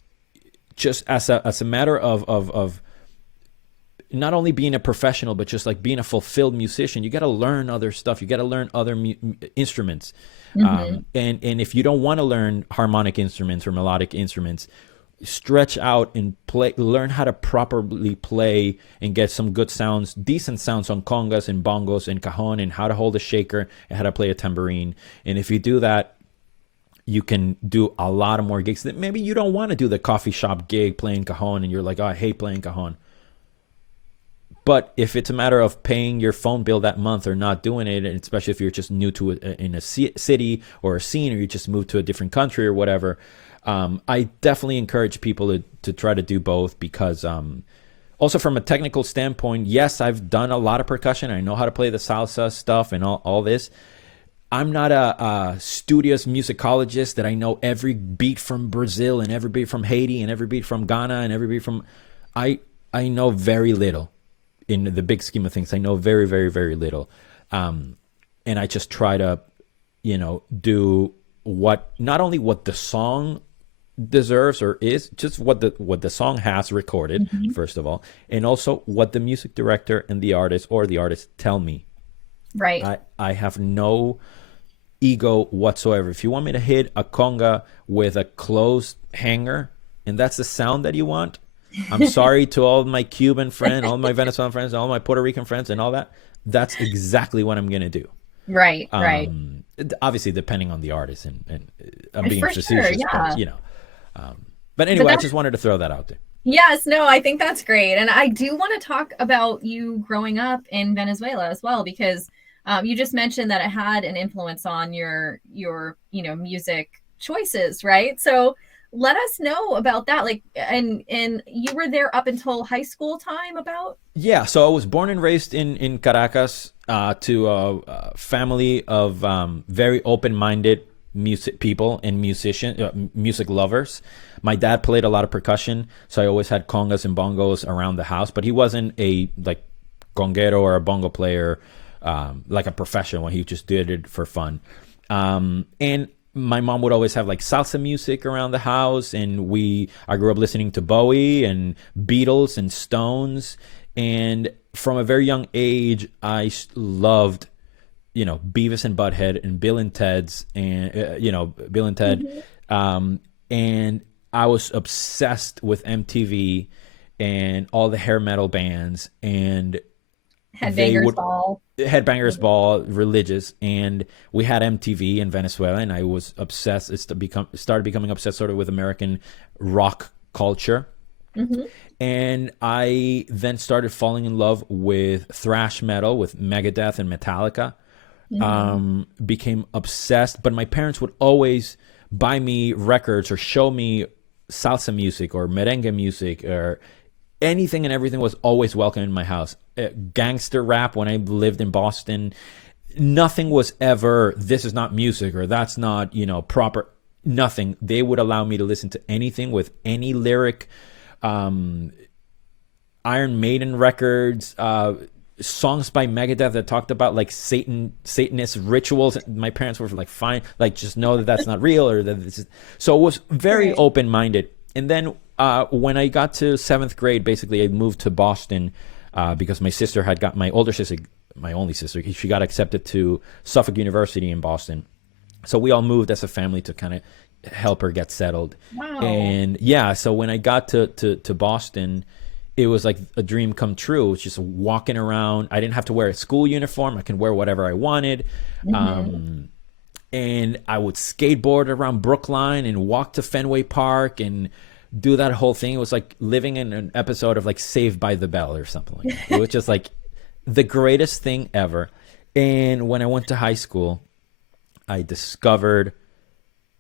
just as a matter of not only being a professional, but just like being a fulfilled musician, you got to learn other stuff. You got to learn other instruments. And if you don't want to learn harmonic instruments or melodic instruments, stretch out and learn how to properly play and get some good sounds, decent sounds on congas and bongos and cajon, and how to hold a shaker and how to play a tambourine. And if you do that, you can do a lot of more gigs. That maybe you don't want to do the coffee shop gig playing cajon and you're like, oh, I hate playing cajon. But if it's a matter of paying your phone bill that month or not doing it, and especially if you're just new to in a city or a scene, or you just moved to a different country or whatever, I definitely encourage people to try to do both, because also from a technical standpoint, yes, I've done a lot of percussion. I know how to play the salsa stuff and all this. I'm not a studious musicologist that I know every beat from Brazil and every beat from Haiti and every beat from Ghana and every beat from... I know very little. In the big scheme of things, I know very, very, very little. And I just try to, do not only what the song deserves or is, just what the song has recorded, first of all, and also what the music director and the artist tell me. Right. I have no ego whatsoever. If you want me to hit a conga with a closed hanger and that's the sound that you want, I'm sorry to all my Cuban friends, all my Venezuelan friends, all my Puerto Rican friends and all that. That's exactly what I'm going to do. Right, right. Obviously, depending on the artist, and I'm being facetious, sure, yeah. But anyway, I just wanted to throw that out there. Yes, no, I think that's great. And I do want to talk about you growing up in Venezuela as well, because you just mentioned that it had an influence on your music choices, right? So let us know about that. Like, and you were there up until high school time about? Yeah. So I was born and raised in Caracas, to a family of very open-minded music people and music lovers. My dad played a lot of percussion, so I always had congas and bongos around the house, but he wasn't a conguero or a bongo player, like a professional. He just did it for fun. And my mom would always have salsa music around the house, and I grew up listening to Bowie and Beatles and Stones, and from a very young age I loved Beavis and Butthead and Bill and Ted's, and Bill and Ted, and I was obsessed with MTV and all the hair metal bands and Headbangers Ball, religious, and we had MTV in Venezuela, and I was obsessed. Started becoming obsessed sort of with American rock culture, and I then started falling in love with thrash metal, with Megadeth and Metallica. Became obsessed, but my parents would always buy me records or show me salsa music or merengue music, or anything and everything was always welcome in my house. Gangster rap, when I lived in Boston, nothing was ever, this is not music or that's not, proper, nothing. They would allow me to listen to anything with any lyric, Iron Maiden records, songs by Megadeth that talked about Satanist rituals. My parents were fine, just know that that's not real, or that this is... So it was very open-minded. And then when I got to 7th grade, basically I moved to Boston, because my older sister my only sister, she got accepted to Suffolk University in Boston. So we all moved as a family to kind of help her get settled. Wow. And yeah, so when I got to Boston, it was like a dream come true. It was just walking around. I didn't have to wear a school uniform. I can wear whatever I wanted. And I would skateboard around Brookline and walk to Fenway Park and do that whole thing. It was like living in an episode of like Saved by the Bell or something like that. It was just like the greatest thing ever. And when I went to high school, I discovered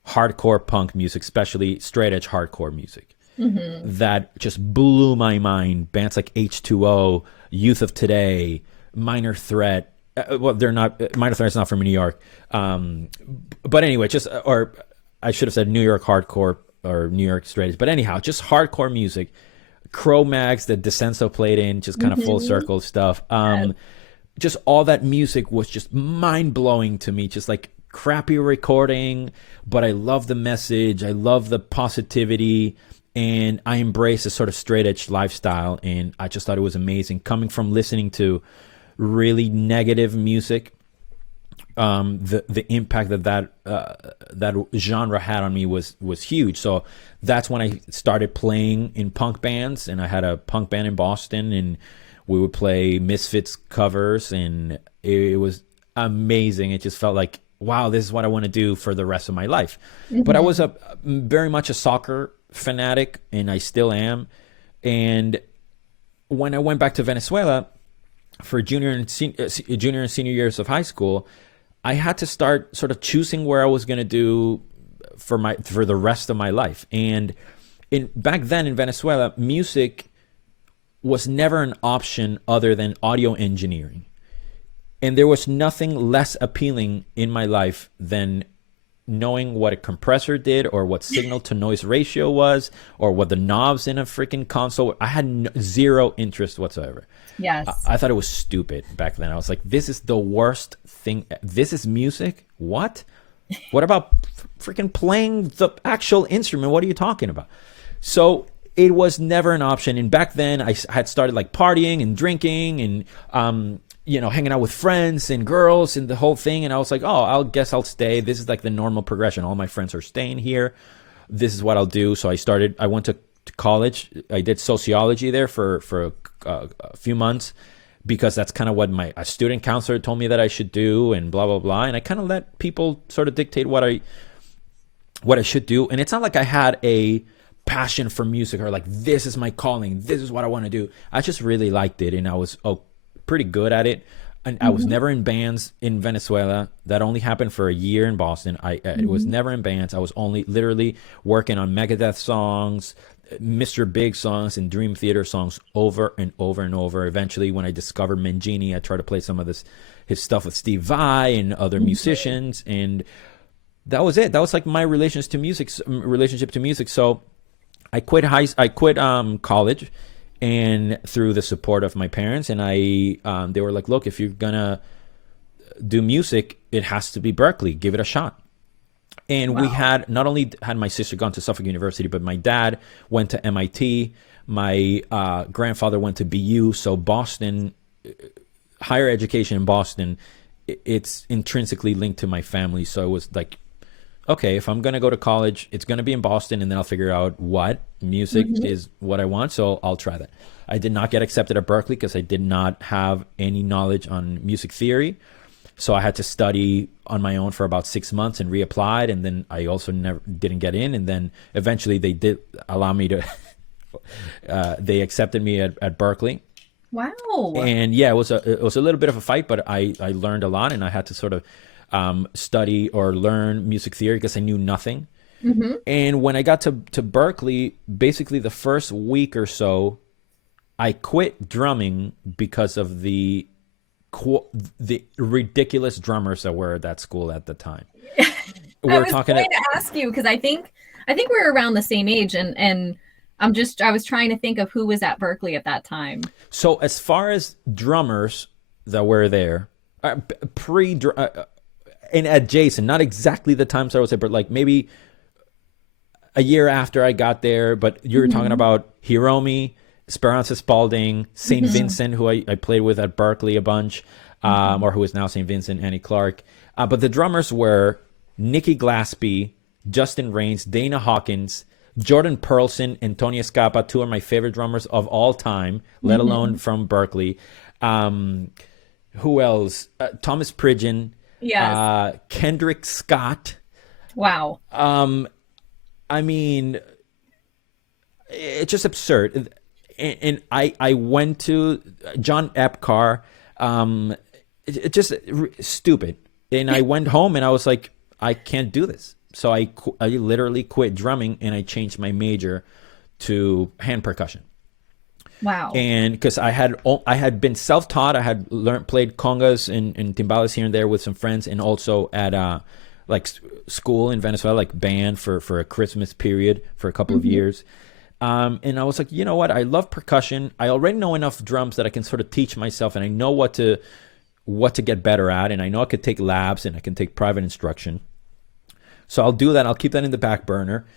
hardcore punk music, especially straight edge hardcore music. That just blew my mind. Bands like H2O, Youth of Today, Minor Threat. Well, they're not, Minor Threat's not from New York. But anyway, or I should have said New York hardcore or New York straight edge. But anyhow, just hardcore music. Cro-Mags that Desenso played in, just kind of full circle stuff. Just all that music was just mind blowing to me. Just like crappy recording, but I love the message. I love the positivity. And I embrace a sort of straight edge lifestyle. And I just thought it was amazing coming from listening to really negative music. The impact that genre had on me was huge. So that's when I started playing in punk bands, and I had a punk band in Boston, and we would play Misfits covers, and it was amazing. It just felt like, wow, this is what I want to do for the rest of my life. But I was very much a soccer fanatic, and I still am. And when I went back to Venezuela for junior and senior years of high school, I had to start sort of choosing where I was going to do for the rest of my life. And back then in Venezuela, music was never an option other than audio engineering. And there was nothing less appealing in my life than knowing what a compressor did, or what signal to noise ratio was, or what the knobs in a freaking console. I had zero interest whatsoever. Yes. I thought it was stupid back then. I was like, this is the worst thing. This is music? What? What about freaking playing the actual instrument? What are you talking about? So it was never an option. And back then I had started like partying and drinking and, hanging out with friends and girls and the whole thing. And I was like, oh, I'll stay. This is like the normal progression. All my friends are staying here. This is what I'll do. So I went to college. I did sociology there for a few months, because that's kind of what a student counselor told me that I should do, and blah, blah, blah. And I kind of let people sort of dictate what I should do. And it's not like I had a passion for music or like, this is my calling, this is what I want to do. I just really liked it, and I was pretty good at it. And I was never in bands in Venezuela. That only happened for a year in Boston. I was never in bands. I was only literally working on Megadeth songs, Mr. Big songs, and Dream Theater songs over and over and over. Eventually, when I discovered Mangini, I tried to play some of his stuff with Steve Vai and other musicians, and that was it. That was like my relationship to music. So I quit college, and through the support of my parents, and they were like, look, if you're gonna do music, it has to be Berkeley. Give it a shot. And we had, not only had my sister gone to Suffolk University, but my dad went to MIT. My grandfather went to BU. So Boston, higher education in Boston, it's intrinsically linked to my family. So it was like, okay, if I'm going to go to college, it's going to be in Boston, and then I'll figure out what music is what I want. So I'll try that. I did not get accepted at Berkeley because I did not have any knowledge on music theory. So I had to study on my own for about 6 months and reapplied. And then I also didn't get in. And then eventually they did allow me to, they accepted me at Berkeley. Wow. And yeah, it was a little bit of a fight, but I learned a lot, and I had to sort of study or learn music theory because I knew nothing. And when I got to Berkeley, basically the first week or so, I quit drumming because of the ridiculous drummers that were at that school at the time. I was going to ask you, because I think we're around the same age, and I was trying to think of who was at Berkeley at that time. So as far as drummers that were there, and adjacent, not exactly the times I was there, but like maybe a year after I got there. But you're talking about Hiromi, Esperanza Spalding, St. Vincent, who I played with at Berkeley a bunch. or who is now St. Vincent, Annie Clark. But the drummers were Nikki Glaspie, Justin Raines, Dana Hawkins, Jordan Pearlson, and Tony Escapa, two of my favorite drummers of all time, let alone from Berkeley. Who else? Thomas Pridgeon. Yes. Kendrick Scott. Wow. I mean, it's just absurd. And I went to John Epcar. It's just stupid. And I went home and I was like, I can't do this. So I literally quit drumming and I changed my major to hand percussion. Wow. And because I had been self-taught, I had played congas and timbales here and there with some friends, and also at like school in Venezuela, like band for a Christmas period for a couple of years. And I was like, you know what? I love percussion. I already know enough drums that I can sort of teach myself, and I know what to get better at, and I know I could take labs and I can take private instruction. So I'll do that. I'll keep that in the back burner.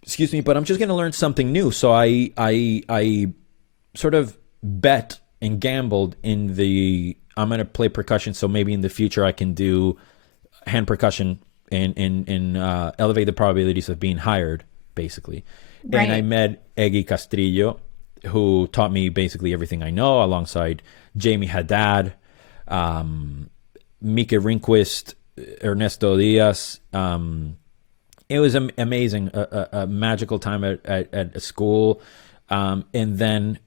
Excuse me, but I'm just going to learn something new. So I sort of bet and gambled in I'm going to play percussion, so maybe in the future I can do hand percussion and elevate the probabilities of being hired, basically. Right. And I met Iggy Castrillo, who taught me basically everything I know, alongside Jamie Haddad, Mike Rinquist, Ernesto Diaz. It was amazing, a magical time at a school. And then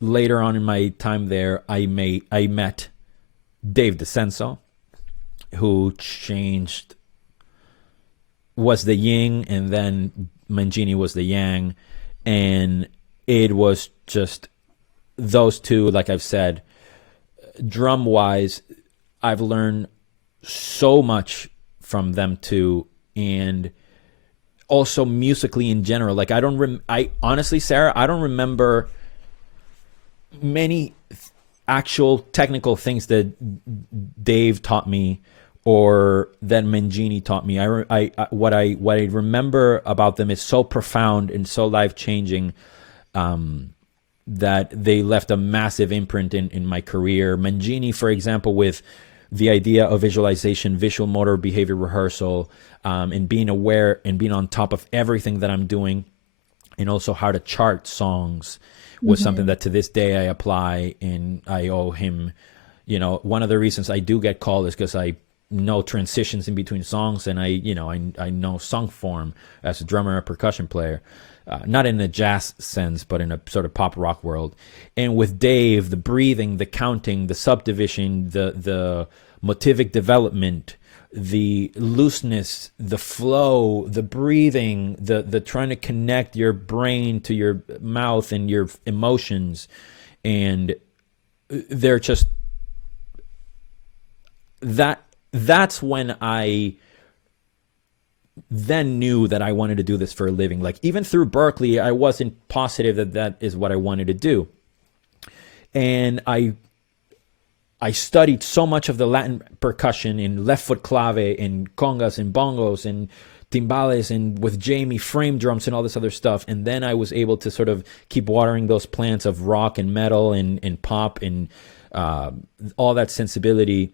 later on in my time there, I met Dave DeCenso, who was the yin, and then Mangini was the yang. And it was just those two, like I've said, drum-wise, I've learned so much from them too, and also musically in general. Like I honestly, Sarah, I don't remember many actual technical things that Dave taught me or that Mangini taught me. What I remember about them is so profound and so life-changing, that they left a massive imprint in my career. Mangini, for example, with the idea of visualization, visual motor behavior rehearsal, and being aware and being on top of everything that I'm doing, and also how to chart songs was something that to this day I apply, and I owe him. You know, one of the reasons I do get called is because I know transitions in between songs, and I know song form as a drummer and a percussion player. Not in a jazz sense, but in a sort of pop rock world. And with Dave, the breathing, the counting, the subdivision, the motivic development, the looseness, the flow, the breathing, the trying to connect your brain to your mouth and your emotions. And they're just, that's when I then knew that I wanted to do this for a living. Like, even through Berkeley, I wasn't positive that is what I wanted to do. And I studied so much of the Latin percussion in left foot clave and congas and bongos and timbales and with Jamie frame drums and all this other stuff. And then I was able to sort of keep watering those plants of rock and metal and pop and all that sensibility.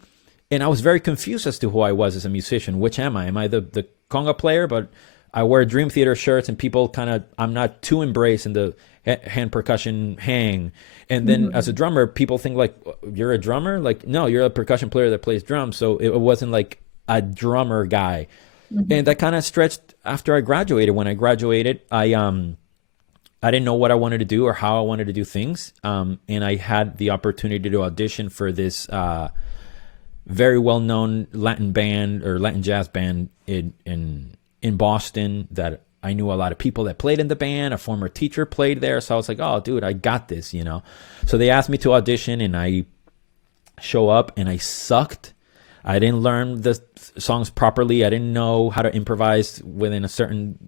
And I was very confused as to who I was as a musician. Which am I? Am I the conga player, but I wear Dream Theater shirts and people I'm not too embraced in the hand percussion hang. And then as a drummer, people think like, you're a drummer? Like, no, you're a percussion player that plays drums. So it wasn't like a drummer guy. And that kind of stretched after I graduated. When I graduated, I didn't know what I wanted to do or how I wanted to do things. And I had the opportunity to audition for this very well-known Latin band or Latin jazz band in Boston that I knew a lot of people that played in the band. A former teacher played there. So I was like, oh, dude, I got this, you know. So they asked me to audition, and I show up, and I sucked. I didn't learn the songs properly. I didn't know how to improvise within a certain,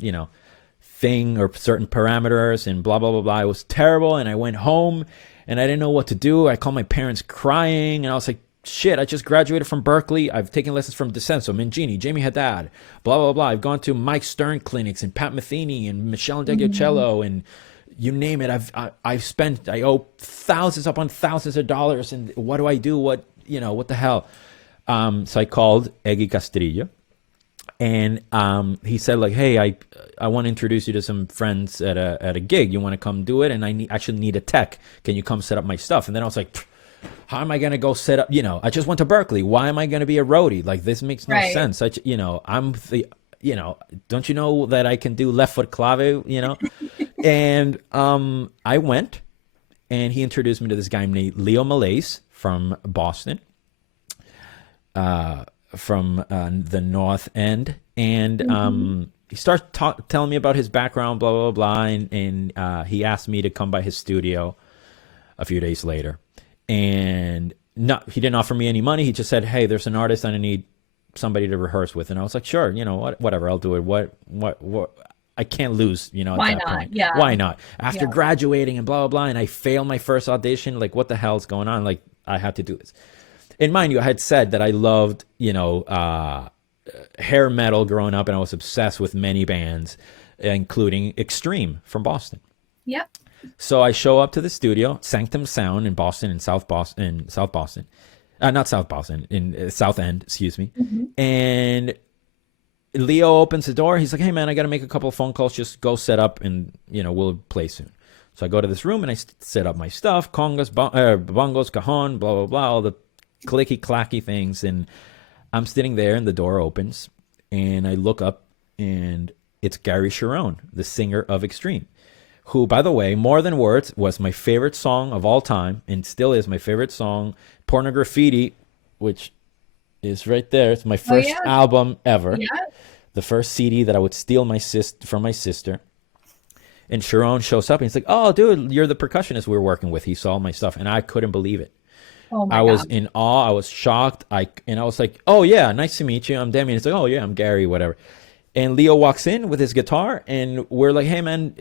thing or certain parameters and blah, blah, blah, blah. It was terrible, and I went home, and I didn't know what to do. I called my parents crying, and I was like, shit, I just graduated from Berkeley. I've taken lessons from DeCenso, Mangini, Jamie Haddad, blah, blah, blah. I've gone to Mike Stern clinics and Pat Metheny and Michelle Degucello and, you name it. I owe thousands upon thousands of dollars, and what do I do? What the hell? So I called Iggy Castrillo, and he said like, hey, I want to introduce you to some friends at a gig. You want to come do it? And actually need a tech. Can you come set up my stuff? And then I was like, how am I going to go set up? I just went to Berkeley. Why am I going to be a roadie? Like, this makes no sense. I'm the, don't you know that I can do left foot clave, And I went, and he introduced me to this guy named Leo Malaise from Boston, from the North End. And he starts telling me about his background, blah, blah, blah. And he asked me to come by his studio a few days later. And he didn't offer me any money. He just said, hey, there's an artist and I need somebody to rehearse with. And I was like, sure, whatever, I'll do it. What I can't lose, at Why that not? point. Yeah. Why not? After graduating and blah, blah, blah, and I failed my first audition, like, what the hell's going on? Like, I had to do this. And mind you, I had said that I loved, hair metal growing up, and I was obsessed with many bands, including Extreme from Boston. Yep. So I show up to the studio, Sanctum Sound in Boston, in South Boston, not South Boston, in South End, excuse me. And Leo opens the door. He's like, hey, man, I got to make a couple of phone calls. Just go set up, and, we'll play soon. So I go to this room, and I set up my stuff, congas, bongos, cajon, blah, blah, blah, all the clicky, clacky things. And I'm sitting there, and the door opens, and I look up, and it's Gary Cherone, the singer of Extreme, who, by the way, More Than Words was my favorite song of all time, and still is my favorite song. Pornograffiti, which is right there. It's my first album ever. Yeah. The first CD that I would steal from my sister. And Cherone shows up, and he's like, oh, dude, you're the percussionist we were working with. He saw my stuff, and I couldn't believe it. Oh my I was God. in awe. I was shocked. I was like, oh, yeah, nice to meet you. I'm Demian. It's like, oh, yeah, I'm Gary, whatever. And Leo walks in with his guitar, and we're like, hey, man,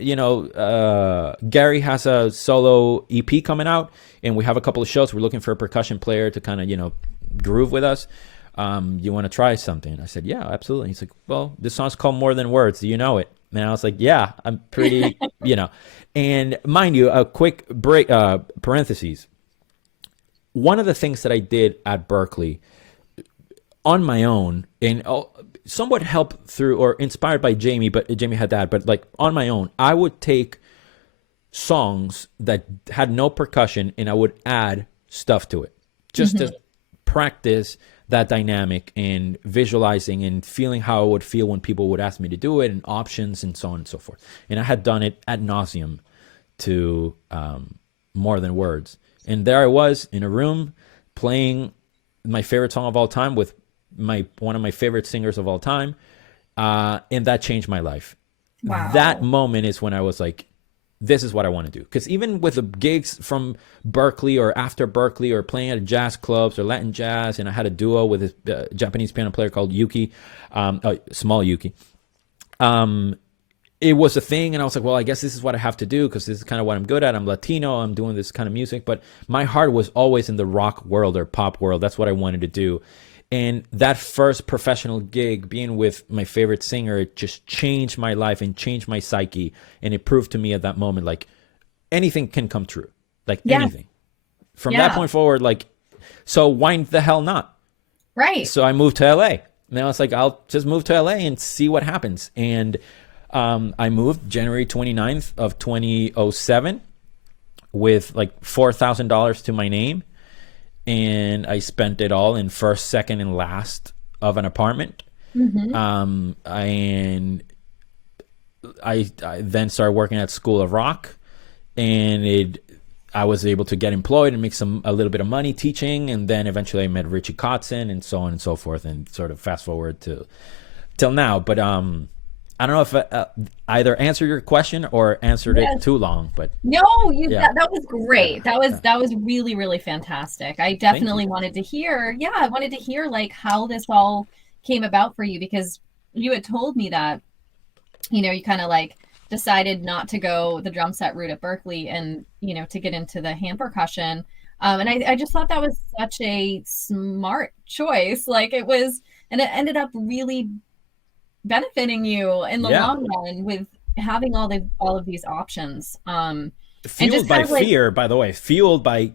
Gary has a solo EP coming out, and we have a couple of shows. We're looking for a percussion player to kind of, groove with us. You want to try something? I said, yeah, absolutely. He's like, well, this song's called More Than Words. Do you know it? And I was like, yeah, I'm pretty, And mind you, a quick break, parentheses. One of the things that I did at Berkeley on my own, and somewhat helped through or inspired by Jamie, but Jamie Haddad, but like on my own, I would take songs that had no percussion and I would add stuff to it just to practice that dynamic and visualizing and feeling how I would feel when people would ask me to do it, and options and so on and so forth. And I had done it ad nauseum to More Than Words. And there I was in a room playing my favorite song of all time with one of my favorite singers of all time, and that changed my life. Wow. That moment is when I was like, this is what I want to do. Because even with the gigs from Berkeley or after Berkeley or playing at jazz clubs or Latin jazz, and I had a duo with a Japanese piano player called Yuki, Small Yuki. It was a thing, and I was like, well, I guess this is what I have to do because this is kind of what I'm good at. I'm Latino. I'm doing this kind of music. But my heart was always in the rock world or pop world. That's what I wanted to do. And that first professional gig, being with my favorite singer, it just changed my life and changed my psyche. And it proved to me at that moment, like, anything can come true. Like, anything. From that point forward, like, so why the hell not? Right. So I moved to LA. And I was like, I'll just move to LA and see what happens. And I moved January 29th of 2007 with like $4,000 to my name. And I spent it all in first, second, and last of an apartment. And I then started working at School of Rock, and I was able to get employed and make a little bit of money teaching. And then eventually I met Richie Kotzen and so on and so forth, and sort of fast forward till now. But I don't know if either answered your question or answered it too long, but no, that was great. That was really, really fantastic. I definitely wanted to hear. Yeah, I wanted to hear like how this all came about for you, because you had told me that, you kind of like decided not to go the drum set route at Berkeley and, to get into the hand percussion. And I just thought that was such a smart choice. Like it was, and it ended up really benefiting you in the long run with having all of these options. And Fueled just by kind of like, fear, by the way,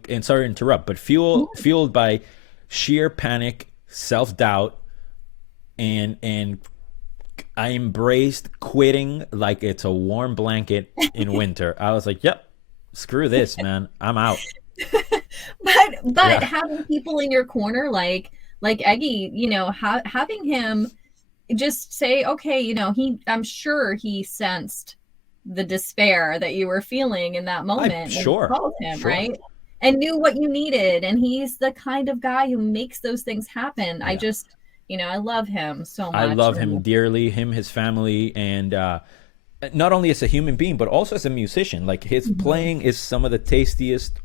and sorry to interrupt, but fueled by sheer panic, self-doubt, and I embraced quitting like it's a warm blanket in winter. I was like, yep, screw this, man. I'm out. but Yeah. having people in your corner like Eggy, having him just say, okay, I'm sure he sensed the despair that you were feeling in that moment when you Sure. called him, Sure. right? And knew what you needed. And he's the kind of guy who makes those things happen. I Yeah. just, I love him so I much. love him dearly, him, his family, and not only as a human being, but also as a musician. Like his playing is some of the tastiest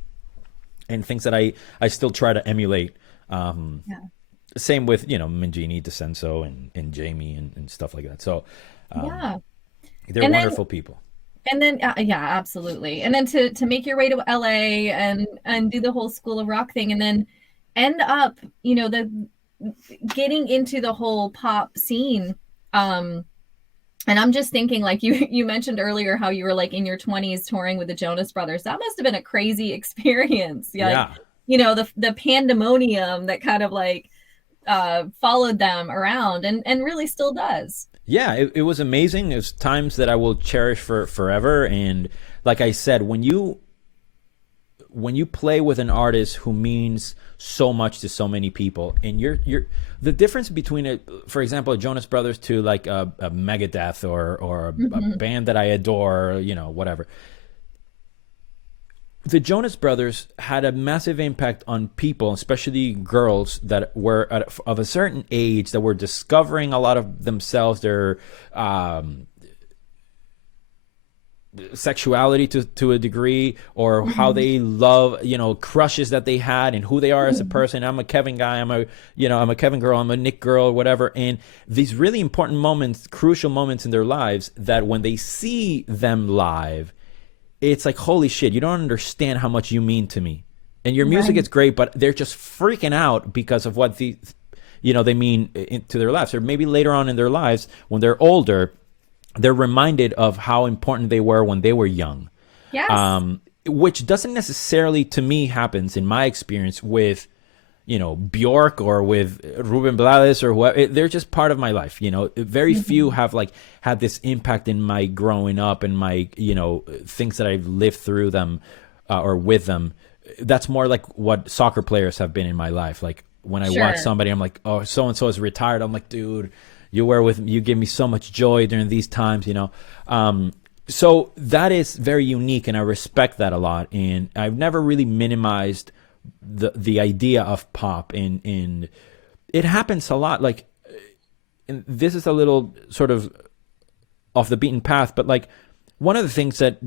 and things that I still try to emulate. Yeah. Same with, Mangini, DeCenso, and Jamie and stuff like that. So Yeah. they're And then wonderful people. And then, yeah, absolutely. And then to make your way to LA and do the whole School of Rock thing, and then end up, the getting into the whole pop scene. And I'm just thinking, like you mentioned earlier, how you were like in your 20s touring with the Jonas Brothers. That must have been a crazy experience. Yeah, like, Yeah. the pandemonium that kind of like followed them around and really still does. Yeah, it was amazing. It was times that I will cherish for forever. And like I said, when you play with an artist who means so much to so many people, and you're the difference between for example, a Jonas Brothers to like a Megadeth or a band that I adore, whatever. The Jonas Brothers had a massive impact on people, especially girls that were of a certain age, that were discovering a lot of themselves, their sexuality to a degree, or how they love, crushes that they had and who they are as a person. I'm a Kevin guy. I'm a Kevin girl. I'm a Nick girl, whatever. And these really important moments, crucial moments in their lives, that when they see them live, it's like, holy shit, you don't understand how much you mean to me. And your music is great, but they're just freaking out because of what they mean to their lives. Or maybe later on in their lives, when they're older, they're reminded of how important they were when they were young. Yes. Which doesn't necessarily, to me, happens in my experience with, Bjork or with Ruben Blades or whoever. They're just part of my life. Very few have like had this impact in my growing up and my, things that I've lived through them or with them. That's more like what soccer players have been in my life. Like when I watch somebody, I'm like, oh, so-and-so is retired. I'm like, dude, you give me so much joy during these times, So that is very unique, and I respect that a lot. And I've never really minimized the idea of pop, and it happens a lot. Like, and this is a little sort of off the beaten path, but like one of the things that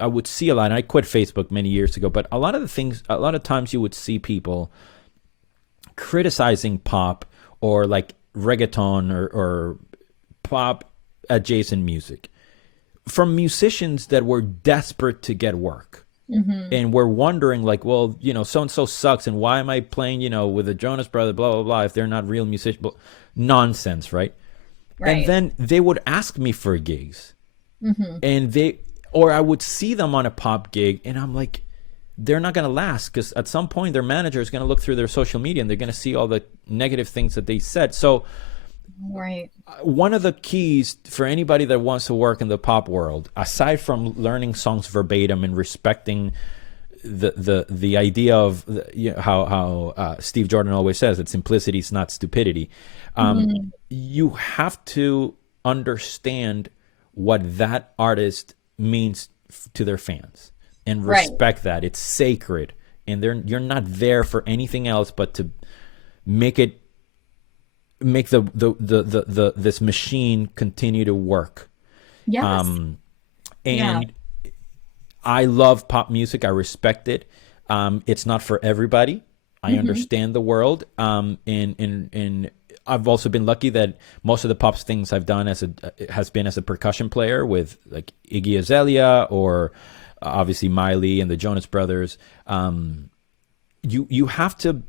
I would see a lot, and I quit Facebook many years ago, but a lot of times you would see people criticizing pop or like reggaeton or pop adjacent music from musicians that were desperate to get work. And we're wondering, like, well, so and so sucks, and why am I playing, with the Jonas Brothers, blah blah blah, if they're not real musicians? Nonsense, right? And then they would ask me for gigs, and or I would see them on a pop gig, and I'm like, they're not going to last, because at some point their manager is going to look through their social media and they're going to see all the negative things that they said. So one of the keys for anybody that wants to work in the pop world, aside from learning songs verbatim and respecting the idea of how Steve Jordan always says that simplicity is not stupidity, you have to understand what that artist means to their fans and respect that. It's sacred, and you're not there for anything else but to make this machine continue to work. Yes. And I love pop music. I respect it. It's not for everybody. I understand the world. And I've also been lucky that most of the pop things I've done has been as a percussion player with like Iggy Azalea or obviously Miley and the Jonas Brothers. You have to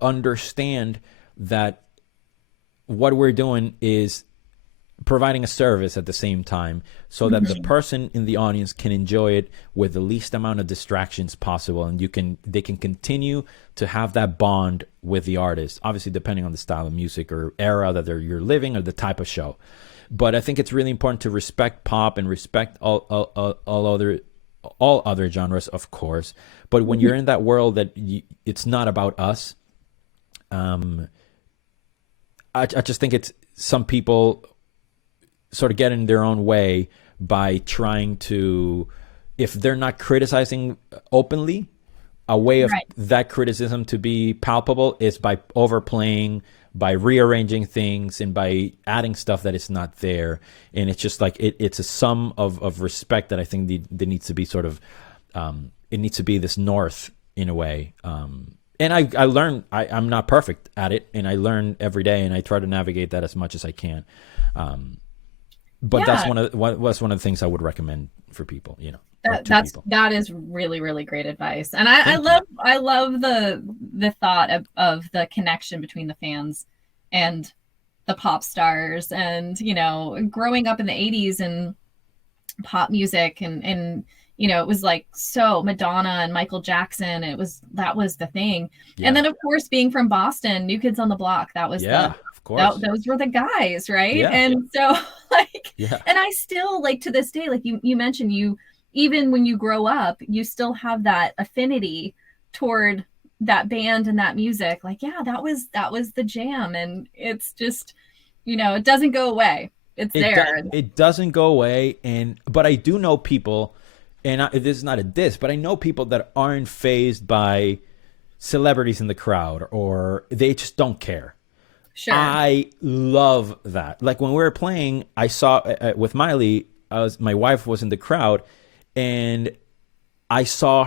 understand that what we're doing is providing a service at the same time, so that the person in the audience can enjoy it with the least amount of distractions possible, and they can continue to have that bond with the artist, obviously depending on the style of music or era that you're living or the type of show. But I think it's really important to respect pop and respect all other genres, of course. But when you're in that world that it's not about us, I just think it's some people sort of get in their own way by trying to, if they're not criticizing openly, a way of that criticism to be palpable is by overplaying, by rearranging things, and by adding stuff that is not there. And it's just like it's a sum of respect that I think there needs to be sort of it needs to be this north in a way. And I learn, I'm not perfect at it, and I learn every day, and I try to navigate that as much as I can. But that's one of the things I would recommend for people, you know. That is really, really great advice. And I love the thought of the connection between the fans and the pop stars, and, you know, growing up in the 80s and pop music and you know, it was like, so Madonna and Michael Jackson, that was the thing. Yeah. And then, of course, being from Boston, New Kids on the Block, that was of course. Those were the guys, right? Yeah. And so, like, and I still, like, to this day, like you mentioned, even when you grow up, you still have that affinity toward that band and that music. Like, yeah, that was the jam. And it's just, you know, it doesn't go away. It's there. It doesn't go away. But I do know people, and this is not a diss, but I know people that aren't fazed by celebrities in the crowd, or they just don't care. Sure. I love that. Like when we were playing, I saw with Miley, my wife was in the crowd, and I saw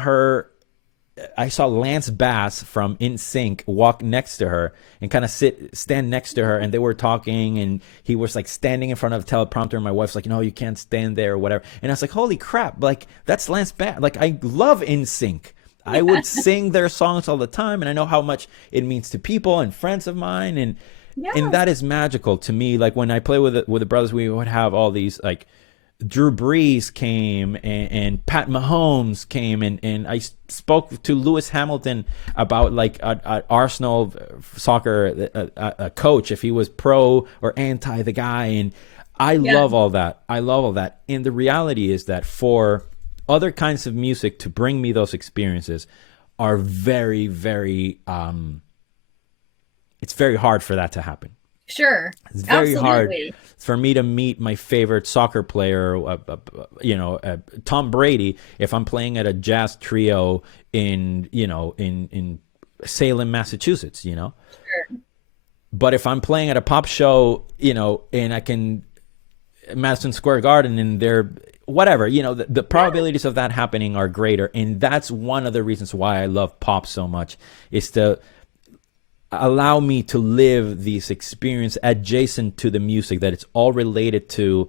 Lance Bass from NSYNC walk next to her and kind of stand next to her, and they were talking, and he was like standing in front of a teleprompter, and my wife's like, no, you can't stand there or whatever. And I was like, holy crap, like that's Lance Bass. Like I love NSYNC. I would sing their songs all the time, and I know how much it means to people and friends of mine, and that is magical to me. Like when I play with the brothers, we would have all these, like, Drew Brees came and Pat Mahomes came, and I spoke to Lewis Hamilton about, like, a Arsenal soccer a coach, if he was pro or anti the guy, and I love all that. I love all that. And the reality is that for other kinds of music to bring me those experiences are very, very it's very hard for that to happen. Sure. It's very hard for me to meet my favorite soccer player, Tom Brady, if I'm playing at a jazz trio in Salem, Massachusetts, you know. Sure. But if I'm playing at a pop show, you know, and I can Madison Square Garden, and they're whatever, you know, the probabilities of that happening are greater. And that's one of the reasons why I love pop so much, is to allow me to live these experience adjacent to the music, that it's all related to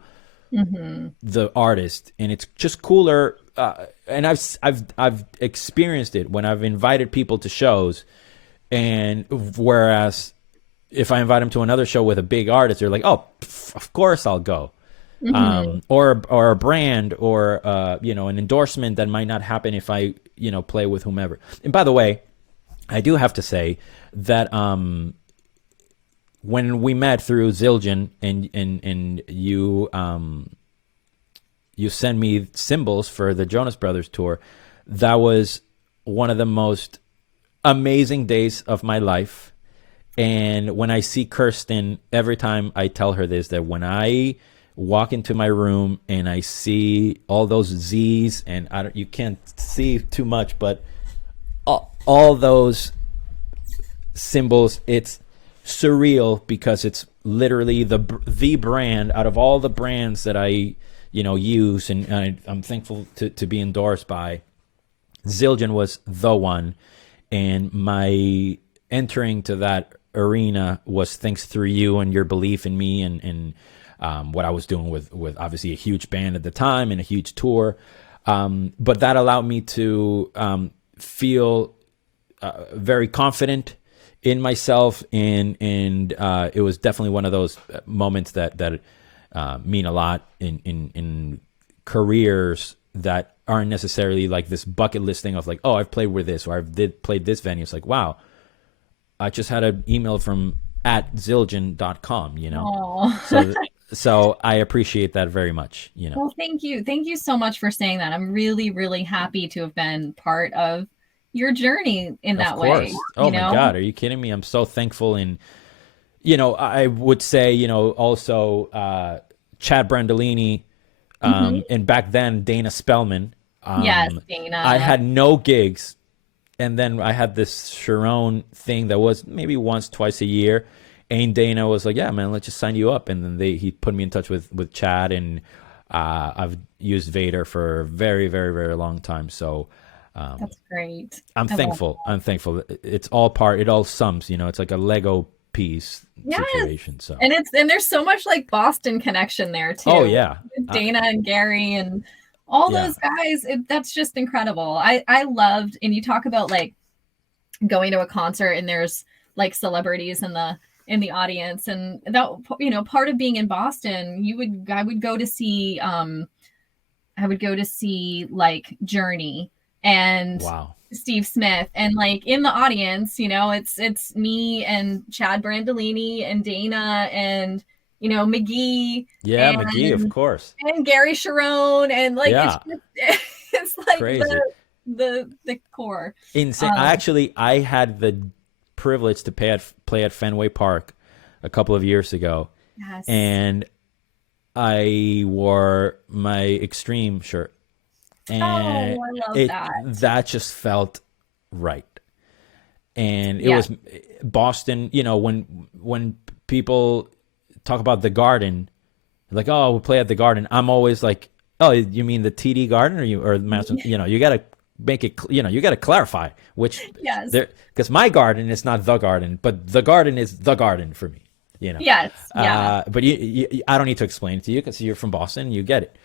the artist, and it's just cooler. And I've experienced it when I've invited people to shows, and whereas if I invite them to another show with a big artist, they're like, oh, of course I'll go. Or a brand, or an endorsement that might not happen if I play with whomever. And by the way, I do have to say that when we met through Zildjian, and you sent me cymbals for the Jonas Brothers tour, that was one of the most amazing days of my life. And when I see Kirsten, every time I tell her this, that when I walk into my room and I see all those Z's, and you can't see too much, but all those symbols, it's surreal, because it's literally the brand out of all the brands that I use, and I'm thankful to be endorsed by. Zildjian was the one, and my entering to that arena was thanks through you and your belief in me, and what I was doing with obviously a huge band at the time and a huge tour, but that allowed me to feel very confident in myself, and it was definitely one of those moments that mean a lot in careers that aren't necessarily like this bucket list thing of like, oh, I've played with this or I've played this venue. It's like, wow, I just had an email from @zildjian.com, you know. So I appreciate that very much, you know. Well, thank you so much for saying that. I'm really, really happy to have been part of your journey in that way. Oh my God, are you kidding me? I'm so thankful. And you know, I would say, you know, also Chad Brandolini, and back then Dana Spellman. Yes, Dana. I had no gigs, and then I had this Sharon thing that was maybe once, twice a year. And Dana was like, "Yeah, man, let's just sign you up." And then he put me in touch with Chad, and I've used Vader for a very, very, very long time. So that's great. I'm thankful. It's it all sums, you know. It's like a Lego piece situation. So and there's so much like Boston connection there too. Oh yeah, Dana and Gary and all those guys. That's just incredible. I loved, and you talk about like going to a concert and there's like celebrities in the audience, and that, you know, part of being in Boston, I would go to see like Journey and Steve Smith, and like in the audience, you know, it's me and Chad Brandolini and Dana and, you know, McGee. Yeah, McGee, of course. And Gary Sharon, and like it's like crazy. the core. Insane. I had the privilege to play at Fenway Park a couple of years ago. Yes. And I wore my Extreme shirt. And I love that just felt right. And it was Boston, you know, when people talk about the Garden, like, oh, we'll play at the Garden, I'm always like, oh, you mean the TD Garden or the Madison? You know, you got to make it, you know, you got to clarify which, because my Garden is not the Garden, but the Garden is the Garden for me, you know. Yes. But I don't need to explain it to you because you're from Boston, you get it.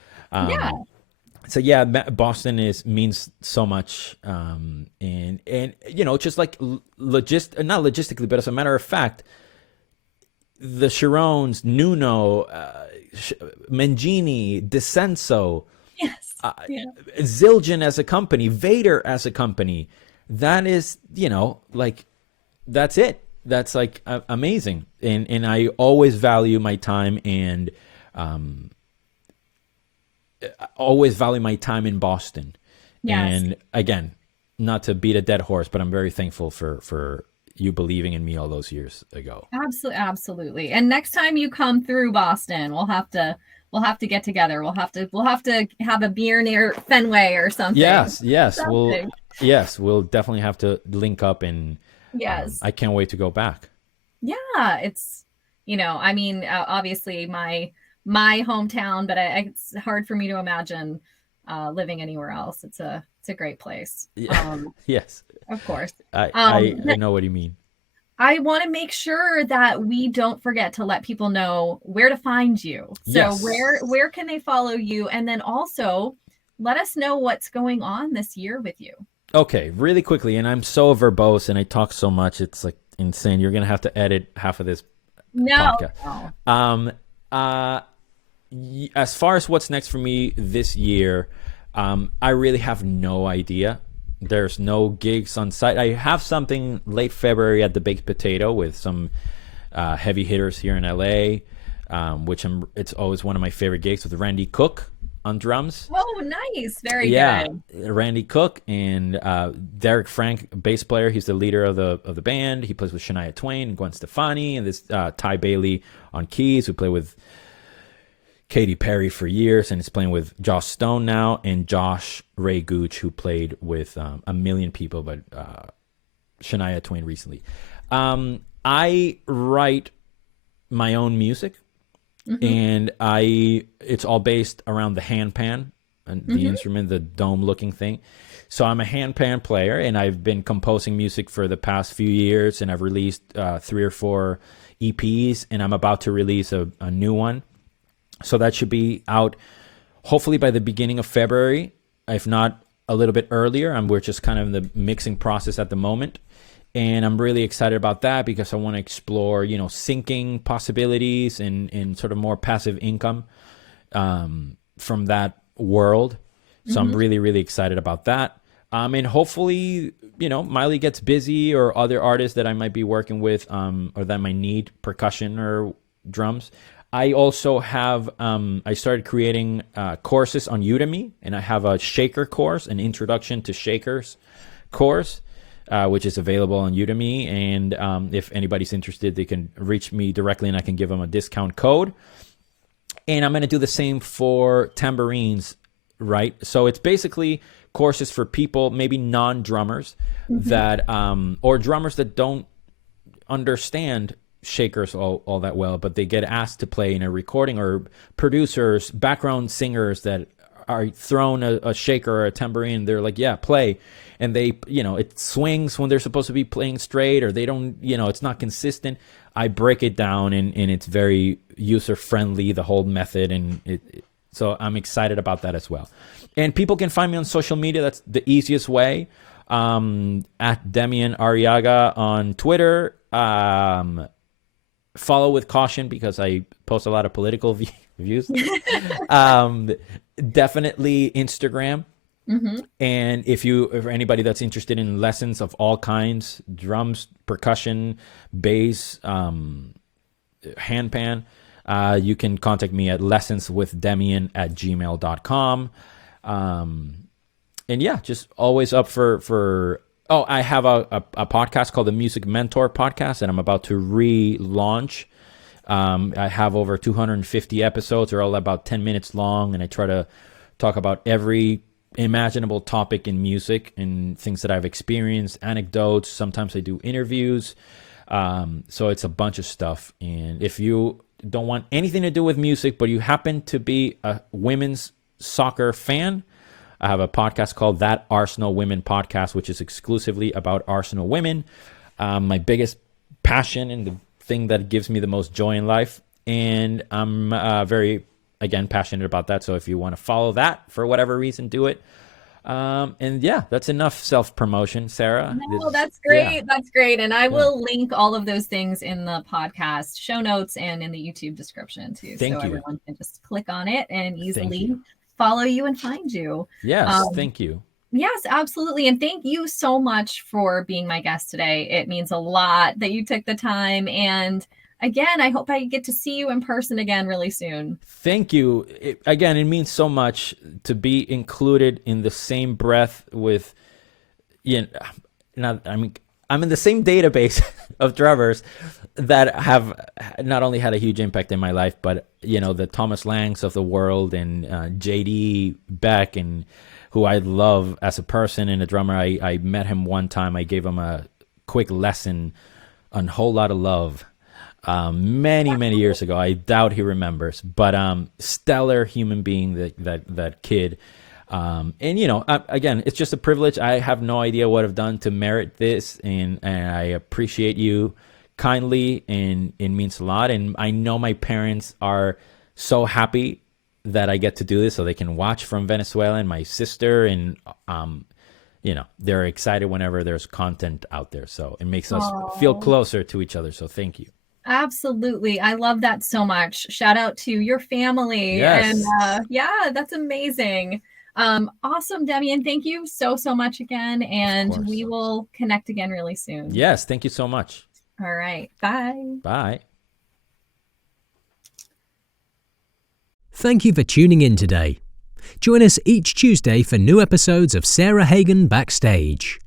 So yeah, Boston means so much, and you know, just like not logistically, but as a matter of fact, the Sharons, Nuno, Mangini, DeCenso, Zildjian as a company, Vader as a company, that is, you know, like, that's it. That's like amazing, and I always value my time and always value my time in Boston. Yes. And again, not to beat a dead horse, but I'm very thankful for you believing in me all those years ago. Absolutely. And next time you come through Boston, we'll have to get together. We'll have to have a beer near Fenway or something. Yes. We'll definitely have to link up, and I can't wait to go back. Yeah, it's, you know, I mean, obviously my hometown, but it's hard for me to imagine living anywhere else. It's a great place. Yes, of course. I know what you mean. I want to make sure that we don't forget to let people know where to find you. So where can they follow you? And then also let us know what's going on this year with you. Okay, really quickly. And I'm so verbose and I talk so much. It's like insane. You're going to have to edit half of this podcast. No. As far as what's next for me this year, I really have no idea. There's no gigs on site. I have something late February at the Baked Potato with some heavy hitters here in LA, which it's always one of my favorite gigs, with Randy Cook on drums. Oh, nice. Very good. Randy Cook and Derek Frank, bass player. He's the leader of the band. He plays with Shania Twain and Gwen Stefani, and this Ty Bailey on keys, who play with Katy Perry for years, and is playing with Josh Stone now, and Josh Ray Gooch, who played with a million people, but Shania Twain recently. I write my own music, and it's all based around the handpan and the instrument, the dome-looking thing. So I'm a handpan player, and I've been composing music for the past few years, and I've released 3 or 4 EPs, and I'm about to release a new one. So that should be out hopefully by the beginning of February, if not a little bit earlier. We're just kind of in the mixing process at the moment. And I'm really excited about that because I want to explore, syncing possibilities and sort of more passive income from that world. So I'm really, really excited about that. And hopefully, Miley gets busy, or other artists that I might be working with, or that might need percussion or drums. I also have, I started creating courses on Udemy, and I have a shaker course, an introduction to shakers course, which is available on Udemy. And if anybody's interested, they can reach me directly and I can give them a discount code. And I'm going to do the same for tambourines, right? So it's basically courses for people, maybe non-drummers, that or drummers that don't understand shakers all that well, but they get asked to play in a recording, or producers, background singers that are thrown a shaker or a tambourine. They're like, yeah, play. And they, it swings when they're supposed to be playing straight, or they don't, it's not consistent. I break it down and it's very user friendly, the whole method. And so I'm excited about that as well. And people can find me on social media. That's the easiest way. At Demian Arriaga on Twitter. Follow with caution because I post a lot of political views. Definitely Instagram. And if anybody that's interested in lessons of all kinds, drums, percussion, bass, handpan, you can contact me at lessonswithdemian@gmail.com. And yeah, just always up for I have a podcast called the Music Mentor Podcast that I'm about to relaunch. I have over 250 episodes. They're all about 10 minutes long, and I try to talk about every imaginable topic in music and things that I've experienced, anecdotes. Sometimes I do interviews. So it's a bunch of stuff. And if you don't want anything to do with music, but you happen to be a women's soccer fan, I have a podcast called That Arsenal Women Podcast, which is exclusively about Arsenal women. My biggest passion and the thing that gives me the most joy in life. And I'm very, again, passionate about that. So if you want to follow that for whatever reason, do it. And yeah, that's enough self-promotion, Sarah. No, that's great. Yeah. That's great. And I will link all of those things in the podcast show notes and in the YouTube description too. Thank you. Everyone can just click on it and easily follow you and find you. Yes, thank you. Yes, absolutely. And thank you so much for being my guest today. It means a lot that you took the time. And again, I hope I get to see you in person again really soon. Thank you. It means so much to be included in the same breath with, I'm in the same database of drummers that have not only had a huge impact in my life, but, the Thomas Langs of the world, and JD Beck, and who I love as a person and a drummer. I met him one time. I gave him a quick lesson on Whole Lot of Love. Many years ago. I doubt he remembers, but stellar human being, that kid. Again, it's just a privilege. I have no idea what I've done to merit this, and I appreciate you kindly, and it means a lot. And I know my parents are so happy that I get to do this, so they can watch from Venezuela, and my sister, and they're excited whenever there's content out there. So it makes us feel closer to each other. So thank you. Absolutely. I love that so much. Shout out to your family. Yes. And that's amazing. Awesome, Demian. Thank you so much again. And we will connect again really soon. Yes. Thank you so much. All right. Bye. Bye. Thank you for tuning in today. Join us each Tuesday for new episodes of Sarah Hagan Backstage.